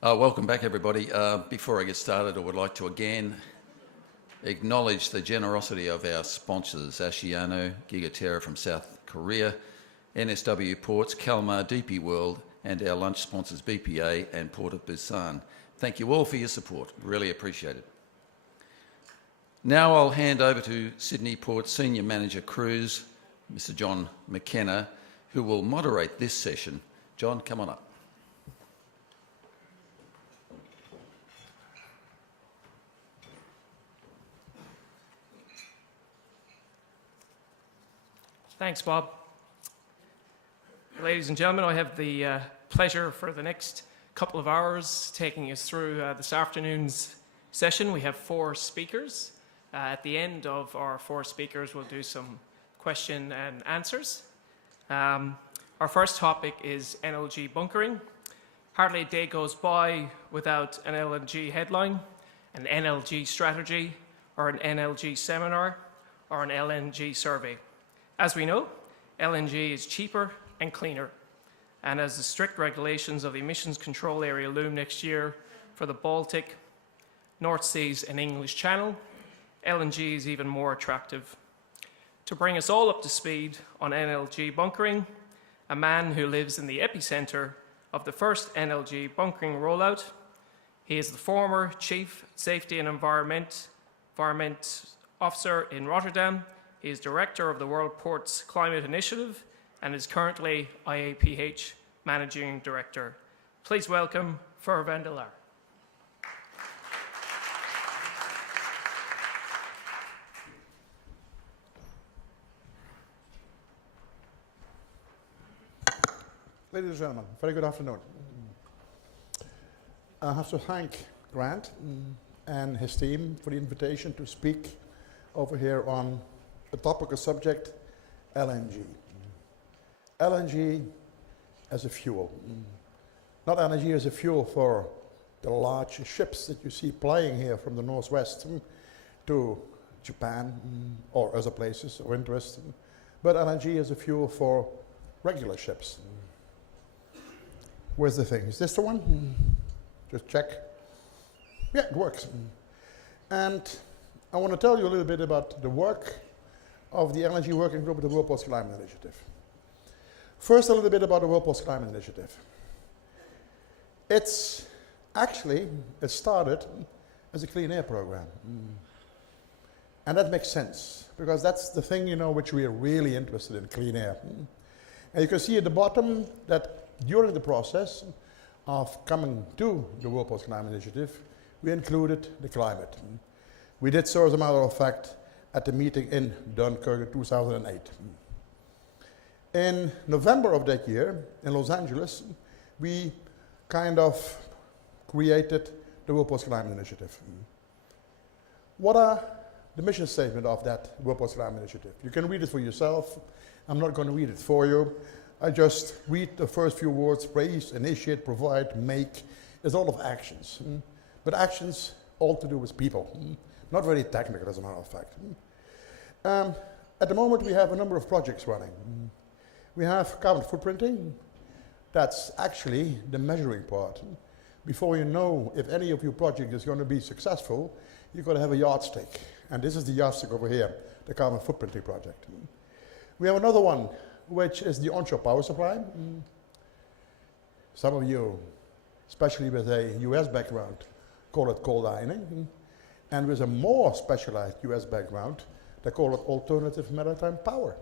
Welcome back, everybody. Before I get started, I would like to again acknowledge the generosity of our sponsors, Asciano, Gigaterra from South Korea, NSW Ports, Kalmar, DP World, and our lunch sponsors, BPA and Port of Barcelona. Thank you all for your support. Really appreciate it. Now I'll hand over to Sydney Port Senior Manager Cruise, Mr. John McKenna, who will moderate this session. John, come on up. Thanks, Bob. Ladies and gentlemen, I have the pleasure for the next couple of hours taking us through this afternoon's session. We have 4 speakers. At the end of our 4 speakers, we'll do some question and answers. Our first topic is NLG bunkering. Hardly a day goes by without an LNG headline, an NLG strategy, or an NLG seminar, or an LNG survey. As we know, LNG is cheaper and cleaner, and as the strict regulations of the emissions control area loom next year for the Baltic, North Seas and English Channel, LNG is even more attractive. To bring us all up to speed on NLG bunkering, a man who lives in the epicenter of the first NLG bunkering rollout. He is the former Chief Safety and Environment Officer in Rotterdam. He is Director of the World Ports Climate Initiative and is currently IAPH Managing Director. Please welcome Hervé de Laar. Ladies and gentlemen, very good afternoon. I have to thank Grant and his team for the invitation to speak over here on a topical subject, LNG. LNG as a fuel. Not LNG as a fuel for the large ships that you see plying here from the northwest to Japan or other places of interest, but LNG as a fuel for regular ships. Where's the thing? Is this the one? Just check. Yeah, it works. And I want to tell you a little bit about the work of the LNG Working Group of the World Ports Climate Initiative. First, a little bit about the World Ports Climate Initiative. It started as a clean air program. And that makes sense, because that's the thing, which we are really interested in, clean air. And you can see at the bottom that during the process of coming to the World Ports Climate Initiative, we included the climate. We did so, as a matter of fact, at the meeting in Dunkirk in 2008. In November of that year, in Los Angeles, we kind of created the World Ports Climate Initiative. What are the mission statement of that World Ports Climate Initiative? You can read it for yourself. I'm not going to read it for you. I just read the first few words: raise, initiate, provide, make. There's a lot of actions. But actions all to do with people. Not very technical, as a matter of fact. At the moment, we have a number of projects running. We have carbon footprinting. That's actually the measuring part. Before you know if any of your project is going to be successful, you've got to have a yardstick. And this is the yardstick over here, the carbon footprinting project. We have another one, which is the onshore power supply. Some of you, especially with a US background, call it cold ironing. And with a more specialized US background, they call it alternative maritime power.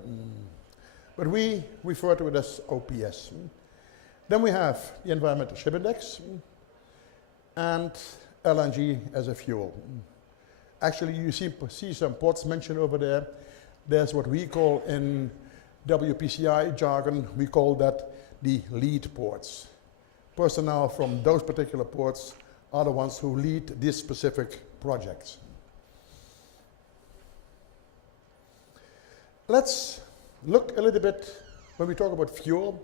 But we refer to it as OPS. Then we have the Environmental Ship Index and LNG as a fuel. Actually, you see some ports mentioned over there. There's what we call in WPCI jargon, we call that the lead ports. Personnel from those particular ports are the ones who lead these specific projects. Let's look a little bit, when we talk about fuel,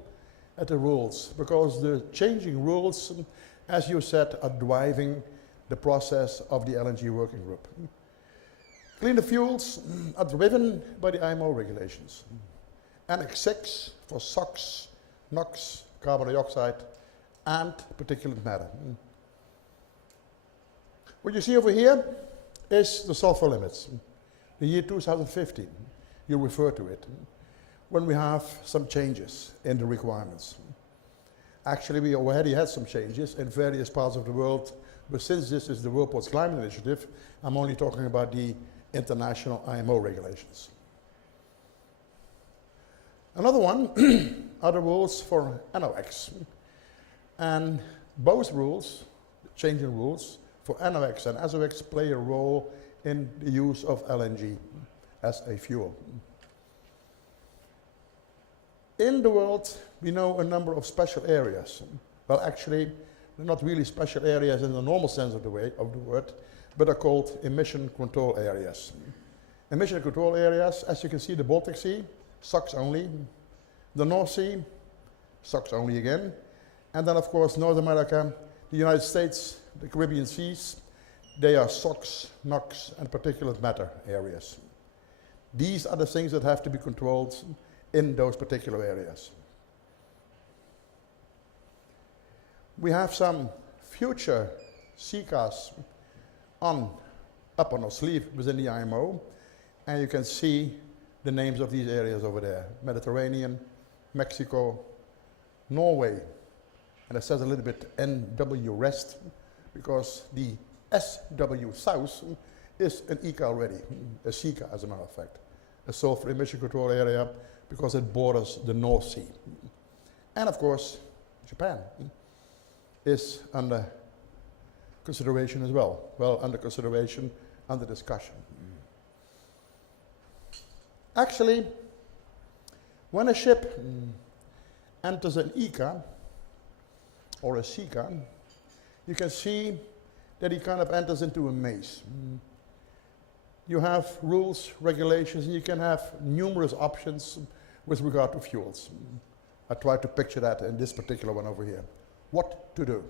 at the rules, because the changing rules, as you said, are driving the process of the LNG working group. Cleaner fuels are driven by the IMO regulations. Annex 6 for SOx, NOx, carbon dioxide, and particulate matter. What you see over here is the sulfur limits. The year 2015, you refer to it, when we have some changes in the requirements. Actually, we already had some changes in various parts of the world, but since this is the World Ports Climate Initiative, I'm only talking about the international IMO regulations. Another one are the rules for NOx. And both rules, changing rules, for NOx and SOx play a role in the use of LNG as a fuel. In the world, we know a number of special areas. Well, actually, they're not really special areas in the normal sense of the word, but are called emission control areas. Emission control areas, as you can see, the Baltic Sea, SOx only. The North Sea, SOx only again. And then, of course, North America, the United States, the Caribbean seas, they are SOx, NOx, and particulate matter areas. These are the things that have to be controlled in those particular areas. We have some future CCAS up on our sleeve within the IMO, and you can see the names of these areas over there: Mediterranean, Mexico, Norway, and it says a little bit NW Rest, because the SW South is an ECA already, a CCA as a matter of fact, a sulfur emission control area, because it borders the North Sea. And of course, Japan is under consideration as well. Well, under consideration, under discussion. Actually, when a ship enters an ECA or a CCA, you can see that it kind of enters into a maze. You have rules, regulations, and you can have numerous options with regard to fuels. I tried to picture that in this particular one over here. What to do?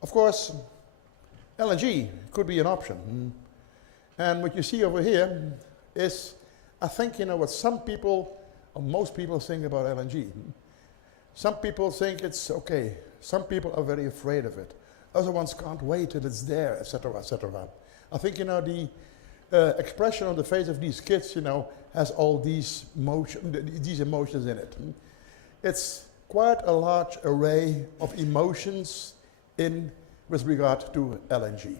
Of course, LNG could be an option. And what you see over here is, I think, you know, what some people, or most people think about LNG. Some people think it's okay. Some people are very afraid of it. Other ones can't wait till it's there, etc., etc. I think, you know, the expression on the face of these kids, you know, has all these emotions in it. It's quite a large array of emotions with regard to LNG.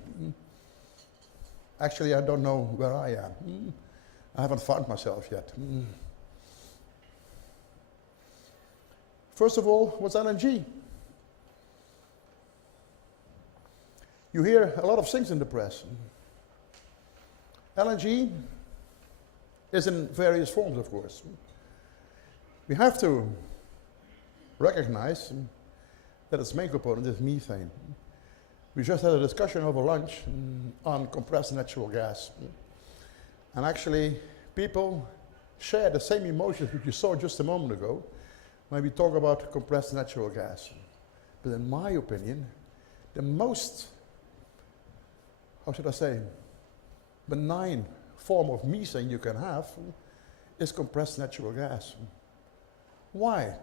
Actually, I don't know where I am. I haven't found myself yet. First of all, what's LNG? You hear a lot of things in the press. LNG is in various forms, of course. We have to recognize that its main component is methane. We just had a discussion over lunch on compressed natural gas. And actually, people share the same emotions which you saw just a moment ago when we talk about compressed natural gas. But in my opinion, the most, how should I say, benign form of methane you can have is compressed natural gas. Why?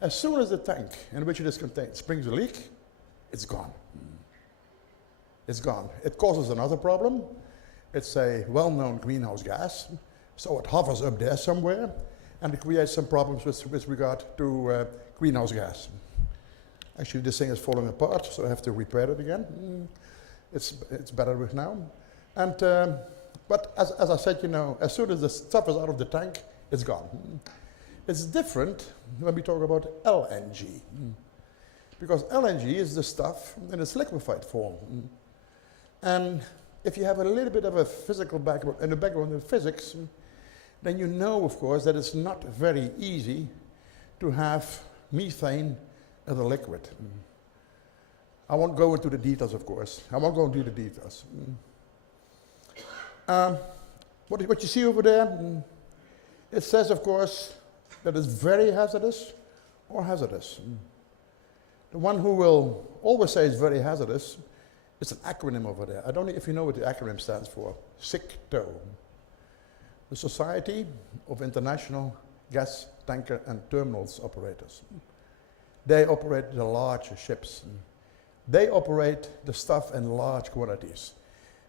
As soon as the tank in which it is contained springs a leak, it's gone. It's gone. It causes another problem. It's a well-known greenhouse gas, so it hovers up there somewhere, and it creates some problems with regard to greenhouse gas. Actually, this thing is falling apart, so I have to repair it again. It's better now. And but as I said, you know, as soon as the stuff is out of the tank, it's gone. It's different when we talk about LNG, because LNG is the stuff in its liquefied form. And if you have a little bit of a physical background and a background in physics, then you know, of course, that it's not very easy to have methane as a liquid. I won't go into the details, of course. I won't go into the details. What you see over there, it says, of course, that it's very hazardous or hazardous. The one who will always say it's very hazardous, it's an acronym over there. I don't know if you know what the acronym stands for. SICTO. The Society of International Gas Tanker and Terminals Operators. They operate the larger ships. They operate the stuff in large quantities,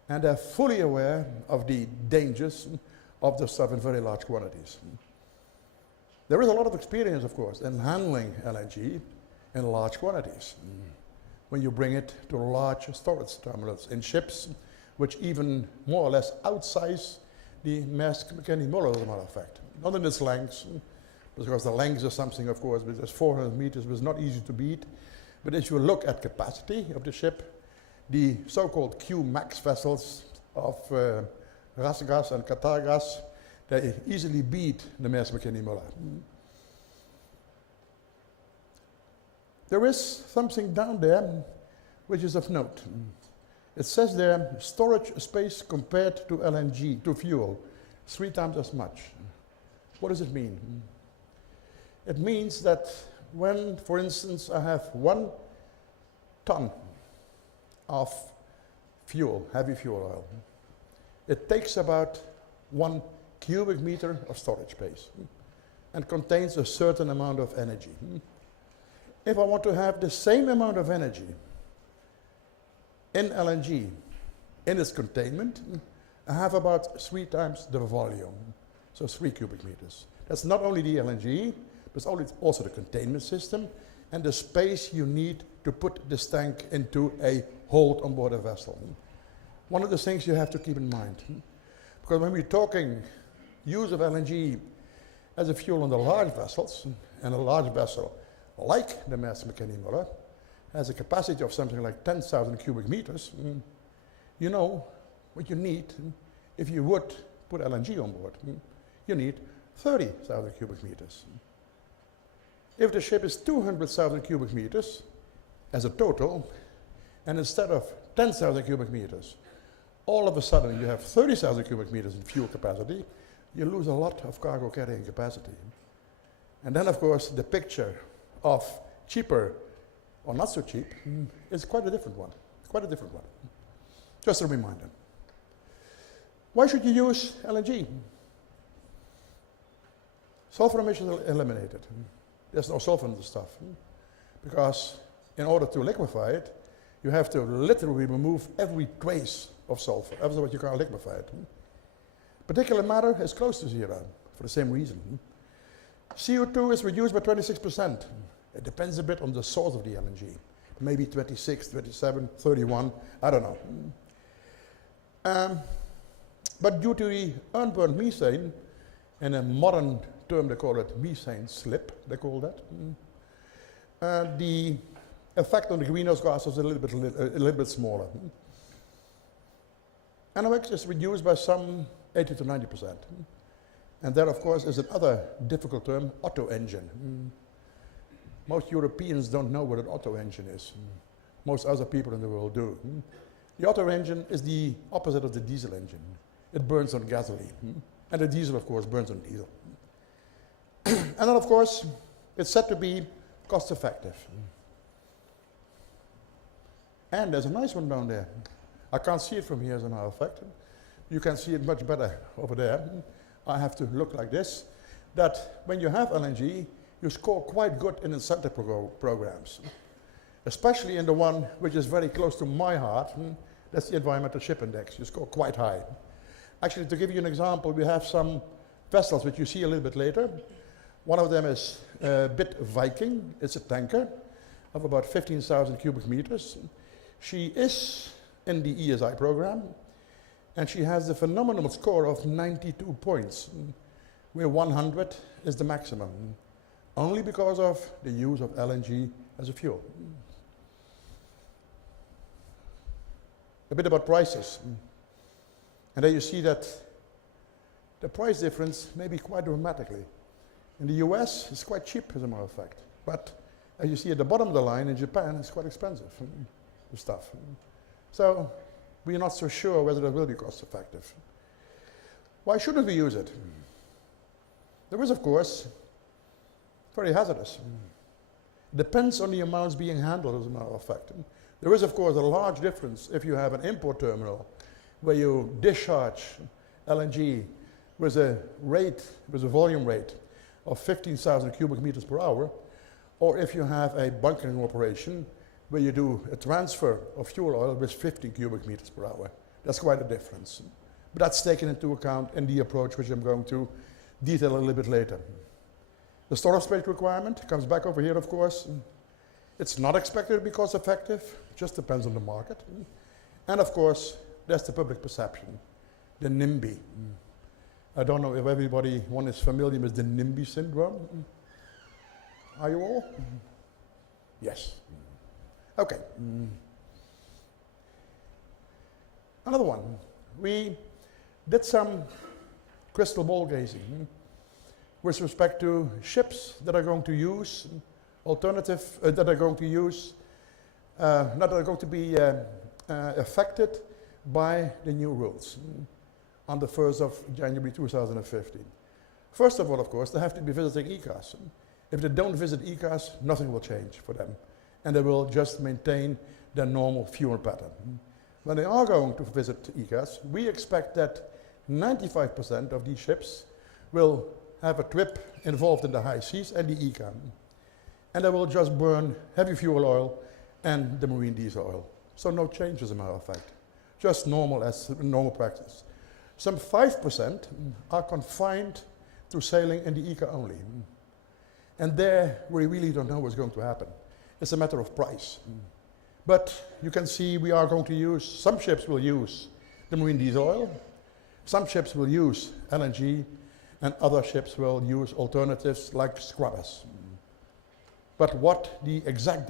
and they're fully aware of the dangers of the stuff in very large quantities. There is a lot of experience, of course, in handling LNG in large quantities. When you bring it to large storage terminals in ships, which even more or less outsize the Maersk Mc-Kinney Møller, as a matter of fact. Not in its lengths, because the length is something, of course, which is 400 meters, which is not easy to beat. But if you look at capacity of the ship, the so-called Q-max vessels of Rasgas and Qatargas, they easily beat the Maersk Mc-Kinney Møller. There is something down there which is of note. It says there, storage space compared to LNG, to fuel, 3 times as much. What does it mean? It means that when, for instance, I have 1 ton of fuel, heavy fuel oil, it takes about 1 cubic meter of storage space and contains a certain amount of energy. If I want to have the same amount of energy in LNG, in its containment, I have about 3 times the volume, so 3 cubic meters. That's not only the LNG, but it's also the containment system and the space you need to put this tank into a hold on board a vessel. One of the things you have to keep in mind, because when we're talking use of LNG as a fuel on the large vessels, and a large vessel like the Maersk Mc-Kinney Møller has a capacity of something like 10,000 cubic meters, you know what you need if you would put LNG on board. You need 30,000 cubic meters. If the ship is 200,000 cubic meters as a total, and instead of 10,000 cubic meters, all of a sudden you have 30,000 cubic meters in fuel capacity, you lose a lot of cargo carrying capacity. And then, of course, the picture of cheaper or not so cheap is quite a different one. Quite a different one. Just a reminder. Why should you use LNG? Sulfur emissions are eliminated. There's no sulfur in the stuff. Because in order to liquefy it, you have to literally remove every trace of sulfur. Otherwise you can't liquefy it. Particulate matter is close to 0 for the same reason. CO2 is reduced by 26%. It depends a bit on the source of the LNG. Maybe 26, 27, 31, I don't know. But due to the unburned methane, in a modern term they call it methane slip, they call that, the effect on the greenhouse gas is a little bit smaller. NOx is reduced by some 80 to 90%. And there, of course, is another difficult term, Otto engine. Most Europeans don't know what an Otto engine is. Most other people in the world do. The Otto engine is the opposite of the diesel engine. It burns on gasoline. And the diesel, of course, burns on diesel. And then, of course, it's said to be cost effective. And there's a nice one down there. I can't see it from here, as a matter of fact. You can see it much better over there. I have to look like this. That when you have LNG, you score quite good in incentive programs. Especially in the one which is very close to my heart. That's the Environmental Ship Index. You score quite high. Actually, to give you an example, we have some vessels which you see a little bit later. One of them is Bit Viking. It's a tanker of about 15,000 cubic meters. She is in the ESI program, and she has the phenomenal score of 92 points, where 100 is the maximum, only because of the use of LNG as a fuel. A bit about prices. And there you see that the price difference may be quite dramatically. In the US, it's quite cheap, as a matter of fact. But as you see at the bottom of the line, in Japan, it's quite expensive, the stuff. So we're not so sure whether it will be cost effective. Why shouldn't we use it? There is, of course, very hazardous. It depends on the amounts being handled, as a matter of fact. There is, of course, a large difference if you have an import terminal where you discharge LNG with a volume rate of 15,000 cubic meters per hour, or if you have a bunkering operation where you do a transfer of fuel oil with 50 cubic meters per hour. That's quite a difference. But that's taken into account in the approach which I'm going to detail a little bit later. The storage space requirement comes back over here, of course. It's not expected to be cost effective, just depends on the market. And of course, there's the public perception, the NIMBY. I don't know if one is familiar with the NIMBY syndrome. Are you all? Yes. Okay. Another one. We did some crystal ball gazing with respect to ships that are going to use that are going to use, not that are going to be affected by the new rules on the 1st of January 2015. First of all, of course, they have to be visiting ECAS. If they don't visit ECAS, nothing will change for them. And they will just maintain their normal fuel pattern. When they are going to visit ECAS, we expect that 95% of these ships will have a trip involved in the high seas and the ECAM. And they will just burn heavy fuel oil and the marine diesel oil. So no change, as a matter of fact. Just normal practice. Some 5% are confined to sailing in the ECA only. And there, we really don't know what's going to happen. It's a matter of price. But you can see we are going to use, some ships will use the marine diesel oil, some ships will use LNG, and other ships will use alternatives like scrubbers. But what the exact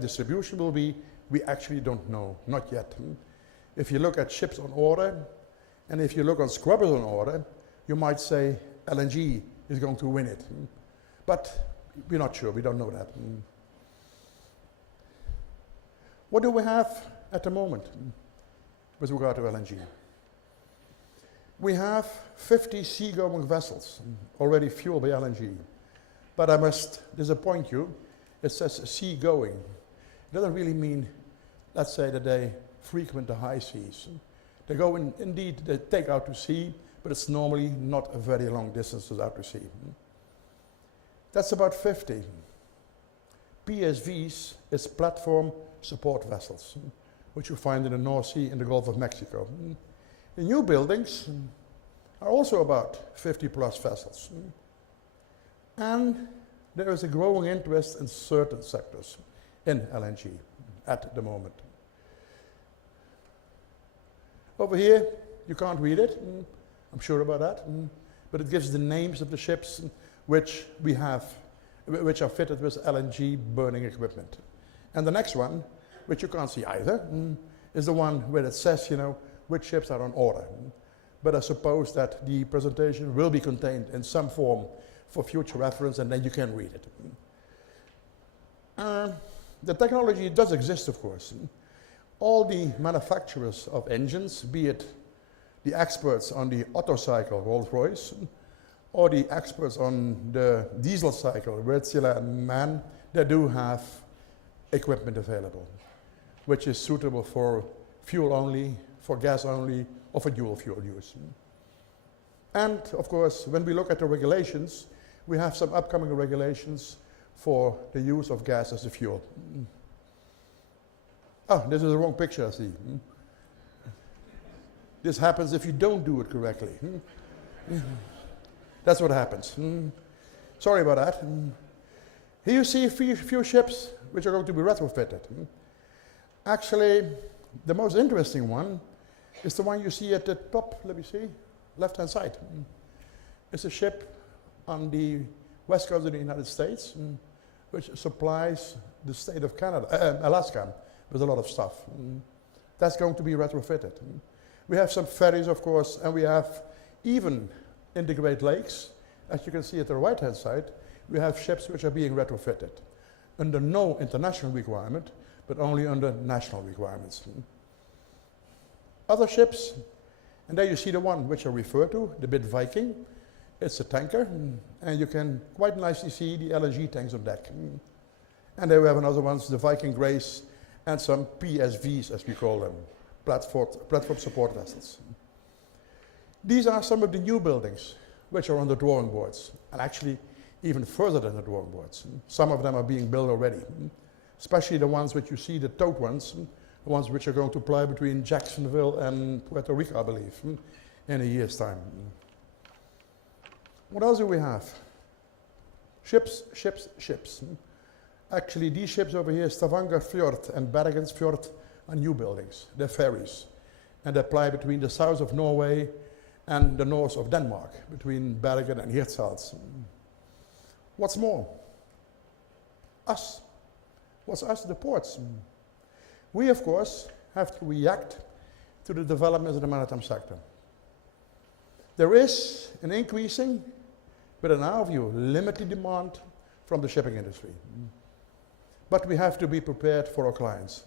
distribution will be, we actually don't know, not yet. If you look at ships on order, and if you look on scrubbers on order, you might say LNG is going to win it. But we're not sure, we don't know that. What do we have at the moment with regard to LNG? We have 50 seagoing vessels already fueled by LNG. But I must disappoint you, it says seagoing. It doesn't really mean, let's say, that they frequent the high seas. They go in, indeed, they take out to sea, but it's normally not a very long distances out to sea. That's about 50. PSVs is platform support vessels, which you find in the North Sea and the Gulf of Mexico. The new buildings are also about 50 plus vessels. And there is a growing interest in certain sectors in LNG at the moment. Over here, you can't read it, I'm sure about that, but it gives the names of the ships which we have, which are fitted with LNG burning equipment. And the next one, which you can't see either, is the one where it says, which ships are on order. But I suppose that the presentation will be contained in some form for future reference, and then you can read it. The technology does exist, of course. All the manufacturers of engines, be it the experts on the Otto cycle, Rolls-Royce, or the experts on the diesel cycle, Wärtsilä and MAN, they do have equipment available, which is suitable for fuel only, for gas only, or for dual fuel use. And of course, when we look at the regulations, we have some upcoming regulations for the use of gas as a fuel. Oh, this is the wrong picture, I see. This happens if you don't do it correctly. That's what happens. Sorry about that. Here you see a few ships which are going to be retrofitted. Actually, the most interesting one is the one you see at the top, let me see, left-hand side. It's a ship on the west coast of the United States, which supplies the state of Alaska with a lot of stuff. That's going to be retrofitted. We have some ferries, of course, and we have even in the Great Lakes, as you can see at the right-hand side, we have ships which are being retrofitted under no international requirement, but only under national requirements. Other ships, and there you see the one which I refer to, the bit Viking. It's a tanker, and you can quite nicely see the LNG tanks on deck. And there we have another ones, the Viking Grace, and some PSVs, as we call them, platform support vessels. These are some of the new buildings which are on the drawing boards, and actually even further than the drawing boards. Some of them are being built already. especially the ones which you see, the towed ones, the ones which are going to ply between Jacksonville and Puerto Rico, I believe, in a year's time. What else do we have? Ships, ships, ships. Actually, these ships over here, Stavanger Fjord and Bergens Fjord, are new buildings. They're ferries. And they ply between the south of Norway and the north of Denmark, between Bergen and Hirtshals. What's more? Us. What's us? The ports. We, of course, have to react to the developments in the maritime sector. There is an increasing, but in our view, limited demand from the shipping industry. But we have to be prepared for our clients.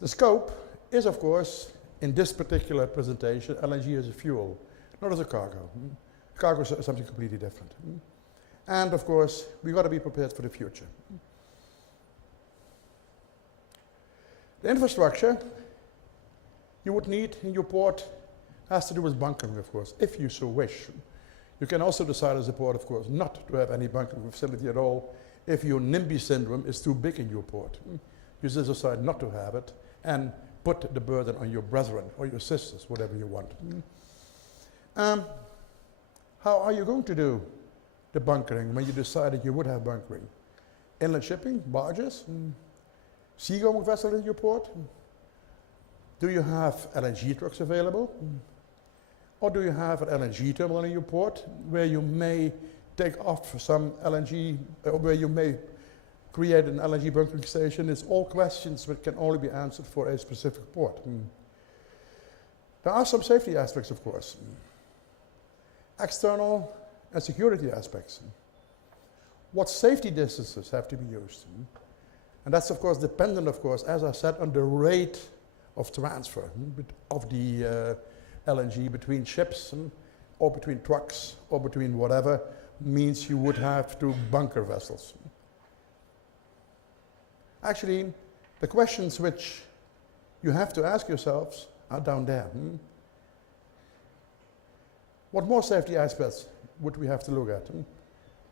The scope is, of course, in this particular presentation, LNG as a fuel, not as a cargo. Cargo is something completely different. And, of course, we've got to be prepared for the future. The infrastructure you would need in your port has to do with bunkering, of course, if you so wish. You can also decide as a port, of course, not to have any bunkering facility at all if your NIMBY syndrome is too big in your port. You just decide not to have it and put the burden on your brethren or your sisters, whatever you want. How are you going to do the bunkering when you decided you would have bunkering? Inland shipping, barges, seagoing vessels in your port? Do you have LNG trucks available? Or do you have an LNG terminal in your port where you may take off some LNG, or where you may create an LNG bunkering station? It's all questions which can only be answered for a specific port. There are some safety aspects, of course. External and security aspects. What safety distances have to be used? And that's, of course, dependent, of course, as I said, on the rate of transfer of the LNG between ships or between trucks or between whatever means you would have to bunker vessels. Actually, the questions which you have to ask yourselves are down there. What more safety aspects would we have to look at?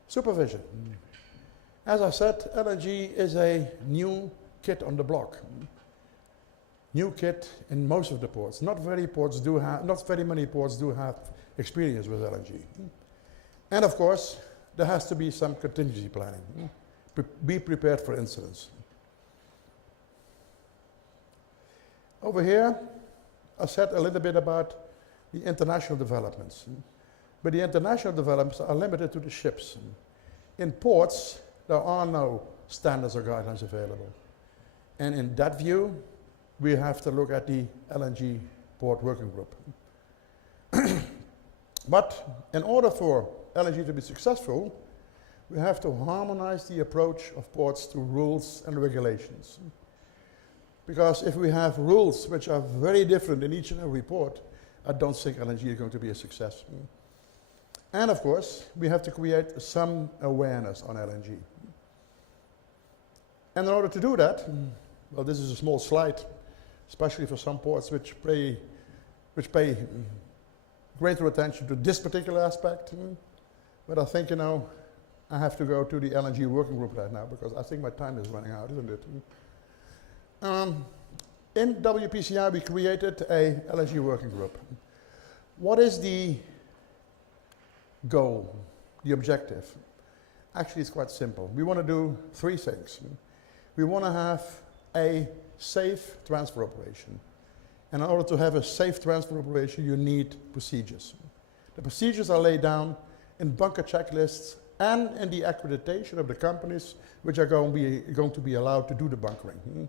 Supervision. As I said, LNG is a new kid on the block. New kit in most of the ports. Not very many ports do have experience with LNG. And of course, there has to be some contingency planning. Be prepared for incidents. Over here, I said a little bit about the international developments. But the international developments are limited to the ships. In ports, there are no standards or guidelines available. And in that view, we have to look at the LNG port working group. But in order for LNG to be successful, we have to harmonize the approach of ports to rules and regulations. Because if we have rules which are very different in each and every port, I don't think LNG is going to be a success. And of course, we have to create some awareness on LNG. And in order to do that, well, this is a small slide, especially for some ports which pay greater attention to this particular aspect. But I think, I have to go to the LNG working group right now because I think my time is running out, isn't it? In WPCI, we created a LNG working group. What is the goal, the objective? Actually, it's quite simple. We want to do three things. We want to have a safe transfer operation. And in order to have a safe transfer operation, you need procedures. The procedures are laid down in bunker checklists and in the accreditation of the companies which are going to be allowed to do the bunkering.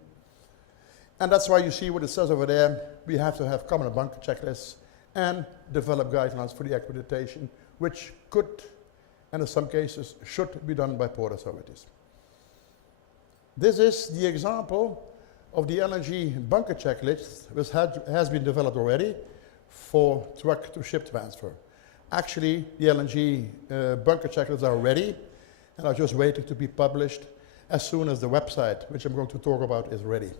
And that's why you see what it says over there. We have to have common bunker checklists and develop guidelines for the accreditation, which could, and in some cases, should be done by port authorities. This is the example of the LNG bunker checklist, which has been developed already for truck to ship transfer. Actually, the LNG bunker checklists are ready and are just waiting to be published as soon as the website, which I'm going to talk about, is ready.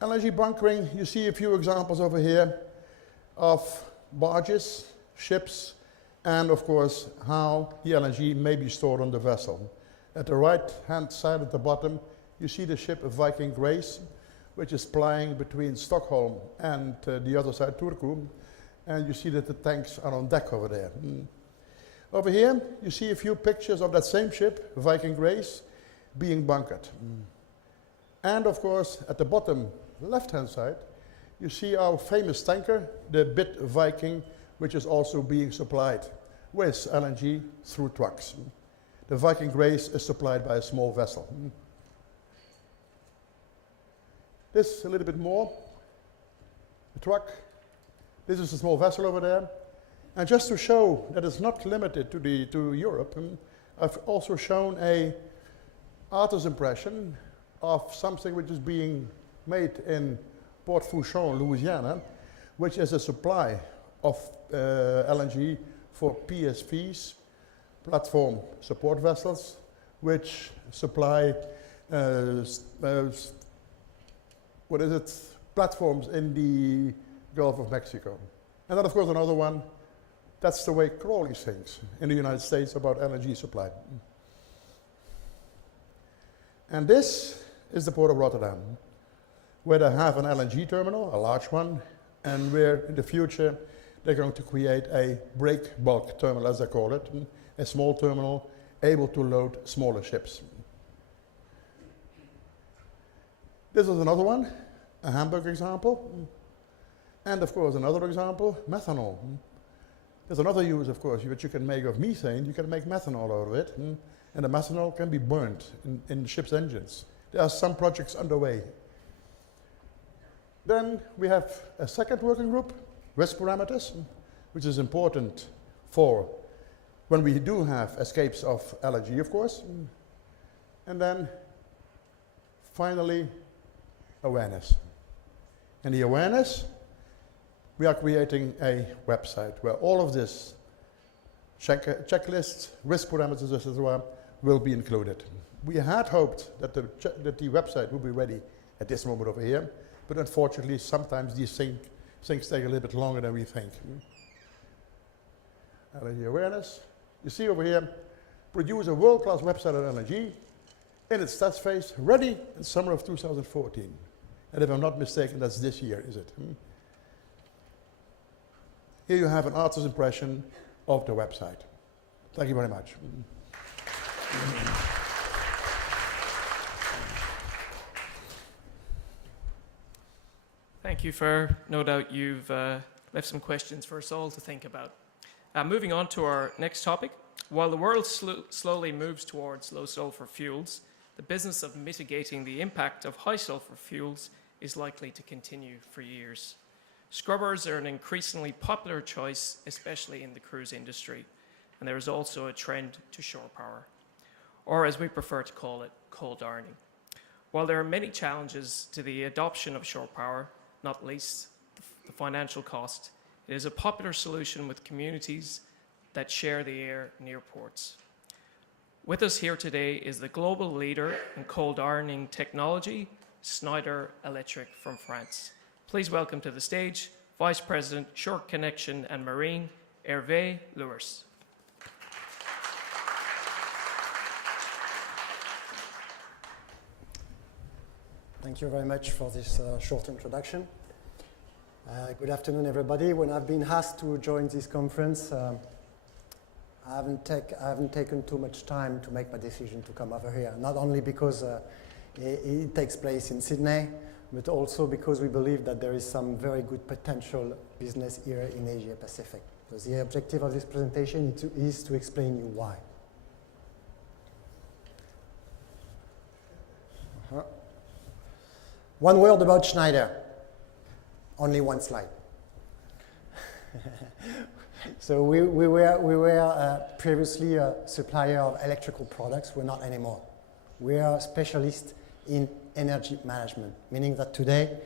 LNG bunkering, you see a few examples over here of barges, ships, and of course how the LNG may be stored on the vessel. At the right-hand side at the bottom, you see the ship Viking Grace, which is plying between Stockholm and the other side, Turku, and you see that the tanks are on deck over there. Over here, you see a few pictures of that same ship, Viking Grace, being bunkered. And of course, at the bottom left-hand side, you see our famous tanker, the Bit Viking, which is also being supplied with LNG through trucks. The Viking Grace is supplied by a small vessel. This a little bit more, the truck. This is a small vessel over there. And just to show that it's not limited to Europe, I've also shown a artist's impression of something which is being made in Port of Barcelona, Louisiana, which is a supply of LNG for PSVs, platform support vessels, which supply platforms in the Gulf of Mexico. And then of course another one, that's the way Crowley thinks in the United States about LNG supply. And this is the Port of Rotterdam, where they have an LNG terminal, a large one, and where in the future they're going to create a break bulk terminal, as they call it, a small terminal able to load smaller ships. This is another one, a Hamburg example, and of course another example, methanol. There's another use, of course, which you can make of methane. You can make methanol out of it, and the methanol can be burned in ship's engines. There are some projects underway. Then we have a second working group, risk parameters, which is important for when we do have escapes of LNG, of course. And then finally, awareness. And the awareness, we are creating a website where all of this checklists, risk parameters, etc., will be included. We had hoped that the website would be ready at this moment over here, but unfortunately, sometimes these things take a little bit longer than we think. LNG awareness. You see over here, produce a world-class website on LNG in its test phase, ready in summer of 2014. And if I'm not mistaken, that's this year, is it? Here you have an artist's impression of the website. Thank you very much. Thank you, Fer. No doubt you've left some questions for us all to think about. Moving on to our next topic. While the world slowly moves towards low sulfur fuels, the business of mitigating the impact of high sulfur fuels is likely to continue for years. Scrubbers are an increasingly popular choice, especially in the cruise industry, and there is also a trend to shore power, or as we prefer to call it, cold ironing. While there are many challenges to the adoption of shore power, not least the financial cost, it is a popular solution with communities that share the air near ports. With us here today is the global leader in cold ironing technology, Schneider Electric from France. Please welcome to the stage Vice President, Shore Connection and Marine, Hervé Lours. Thank you very much for this short introduction. Good afternoon, everybody. When I've been asked to join this conference, I haven't taken too much time to make my decision to come over here. Not only because it takes place in Sydney, but also because we believe that there is some very good potential business here in Asia Pacific. So the objective of this presentation is to explain you why. One word about Schneider. Only one slide. So we were previously a supplier of electrical products. We're not anymore. We are specialists in energy management, meaning that today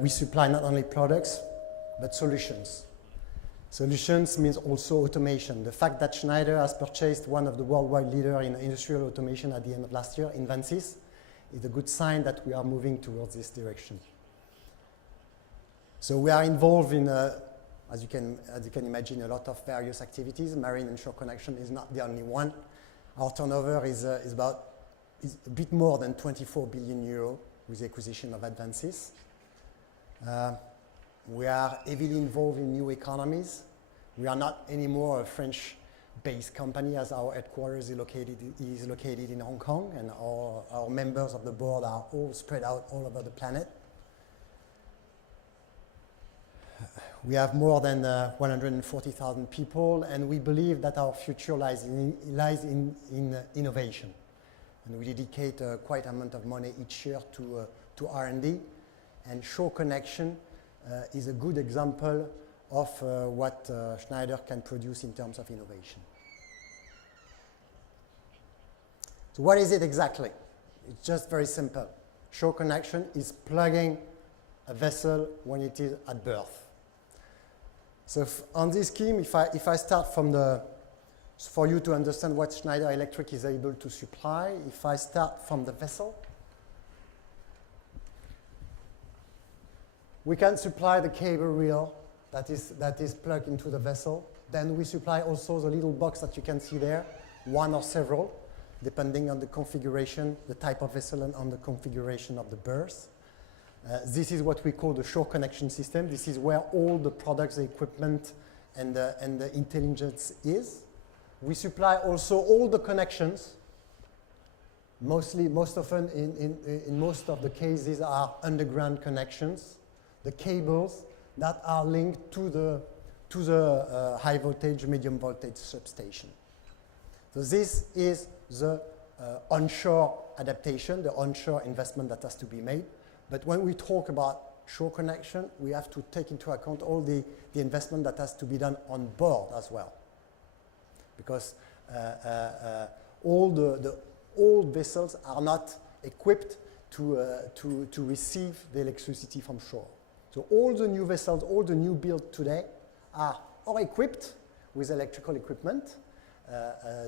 we supply not only products, but solutions. Solutions means also automation. The fact that Schneider has purchased one of the worldwide leaders in industrial automation at the end of last year, Invensys, is a good sign that we are moving towards this direction. So we are involved in, As you can imagine, a lot of various activities. Marine and shore connection is not the only one. Our turnover is a bit more than 24 billion euro with the acquisition of Advances. We are heavily involved in new economies. We are not anymore a French-based company, as our headquarters is located in Hong Kong, and our members of the board are all spread out all over the planet. We have more than 140,000 people, and we believe that our future lies in innovation. And we dedicate quite an amount of money each year to R&D, and shore connection is a good example of what Schneider can produce in terms of innovation. So what is it exactly? It's just very simple. Shore connection is plugging a vessel when it is at berth. So on this scheme, if I start from for you to understand what Schneider Electric is able to supply, if I start from the vessel, we can supply the cable reel that is plugged into the vessel. Then we supply also the little box that you can see there, one or several, depending on the configuration, the type of vessel, and on the configuration of the berth. This is what we call the shore connection system. This is where all the products, the equipment, and the intelligence is. We supply also all the connections. Most often, in most of the cases, are underground connections. The cables that are linked to the high voltage, medium voltage substation. So this is the onshore adaptation, the onshore investment that has to be made. But when we talk about shore connection, we have to take into account all the investment that has to be done on board as well. Because all old vessels are not equipped to receive the electricity from shore. So all the new vessels, all the new builds today are or equipped with electrical equipment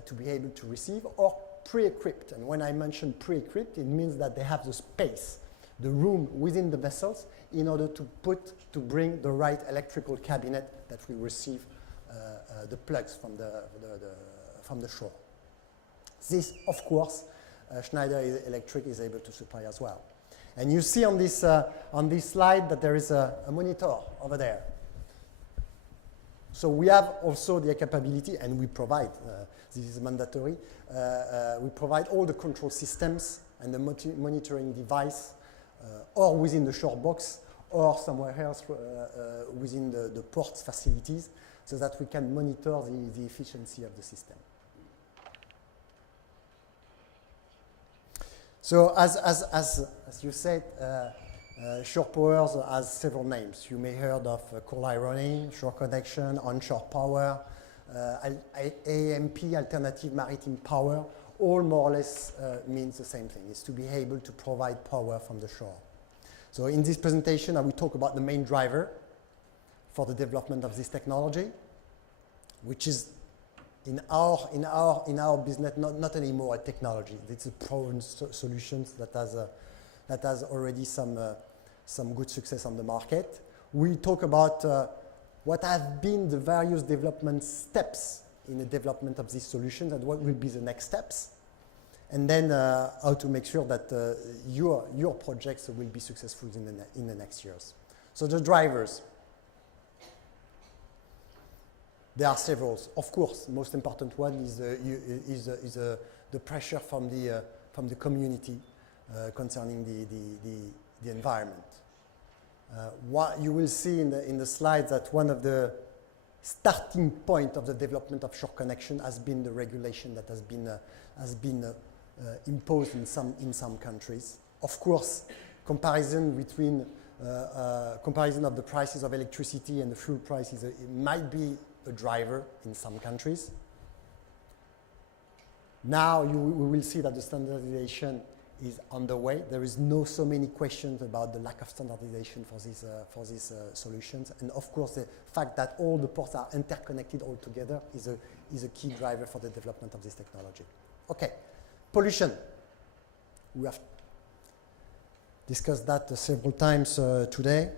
to be able to receive, or pre-equipped. And when I mention pre-equipped, it means that they have the space, the room within the vessels in order to bring the right electrical cabinet that will receive the plugs from the shore. This, of course, Schneider Electric is able to supply as well. And you see on this slide that there is a monitor over there. So we have also the capability, and we provide, this is mandatory, we provide all the control systems and the monitoring device or within the shore box or somewhere else within the port's facilities, so that we can monitor the efficiency of the system. So as you said, shore powers has several names. You may have heard of coal ironing, shore connection, onshore power, AMP, alternative maritime power. All more or less means the same thing. It's to be able to provide power from the shore. So in this presentation, I will talk about the main driver for the development of this technology, which is in our business not anymore a technology. It's a proven solutions that has already some good success on the market. We talk about what have been the various development steps in the development of these solutions and what will be the next steps, and then how to make sure that your projects will be successful in the next years. So the drivers. There are several. Of course, most important one is the pressure from the community concerning the environment. What you will see in the slides that one of the starting point of the development of shore connection has been the regulation that has been imposed in some countries. Of course, comparison of the prices of electricity and the fuel prices it might be a driver in some countries. Now we will see that the standardization is on the way. There is so many questions about the lack of standardization for these solutions, and of course the fact that all the ports are interconnected all together is a key driver for the development of this technology. Okay, pollution. We have discussed that several times today.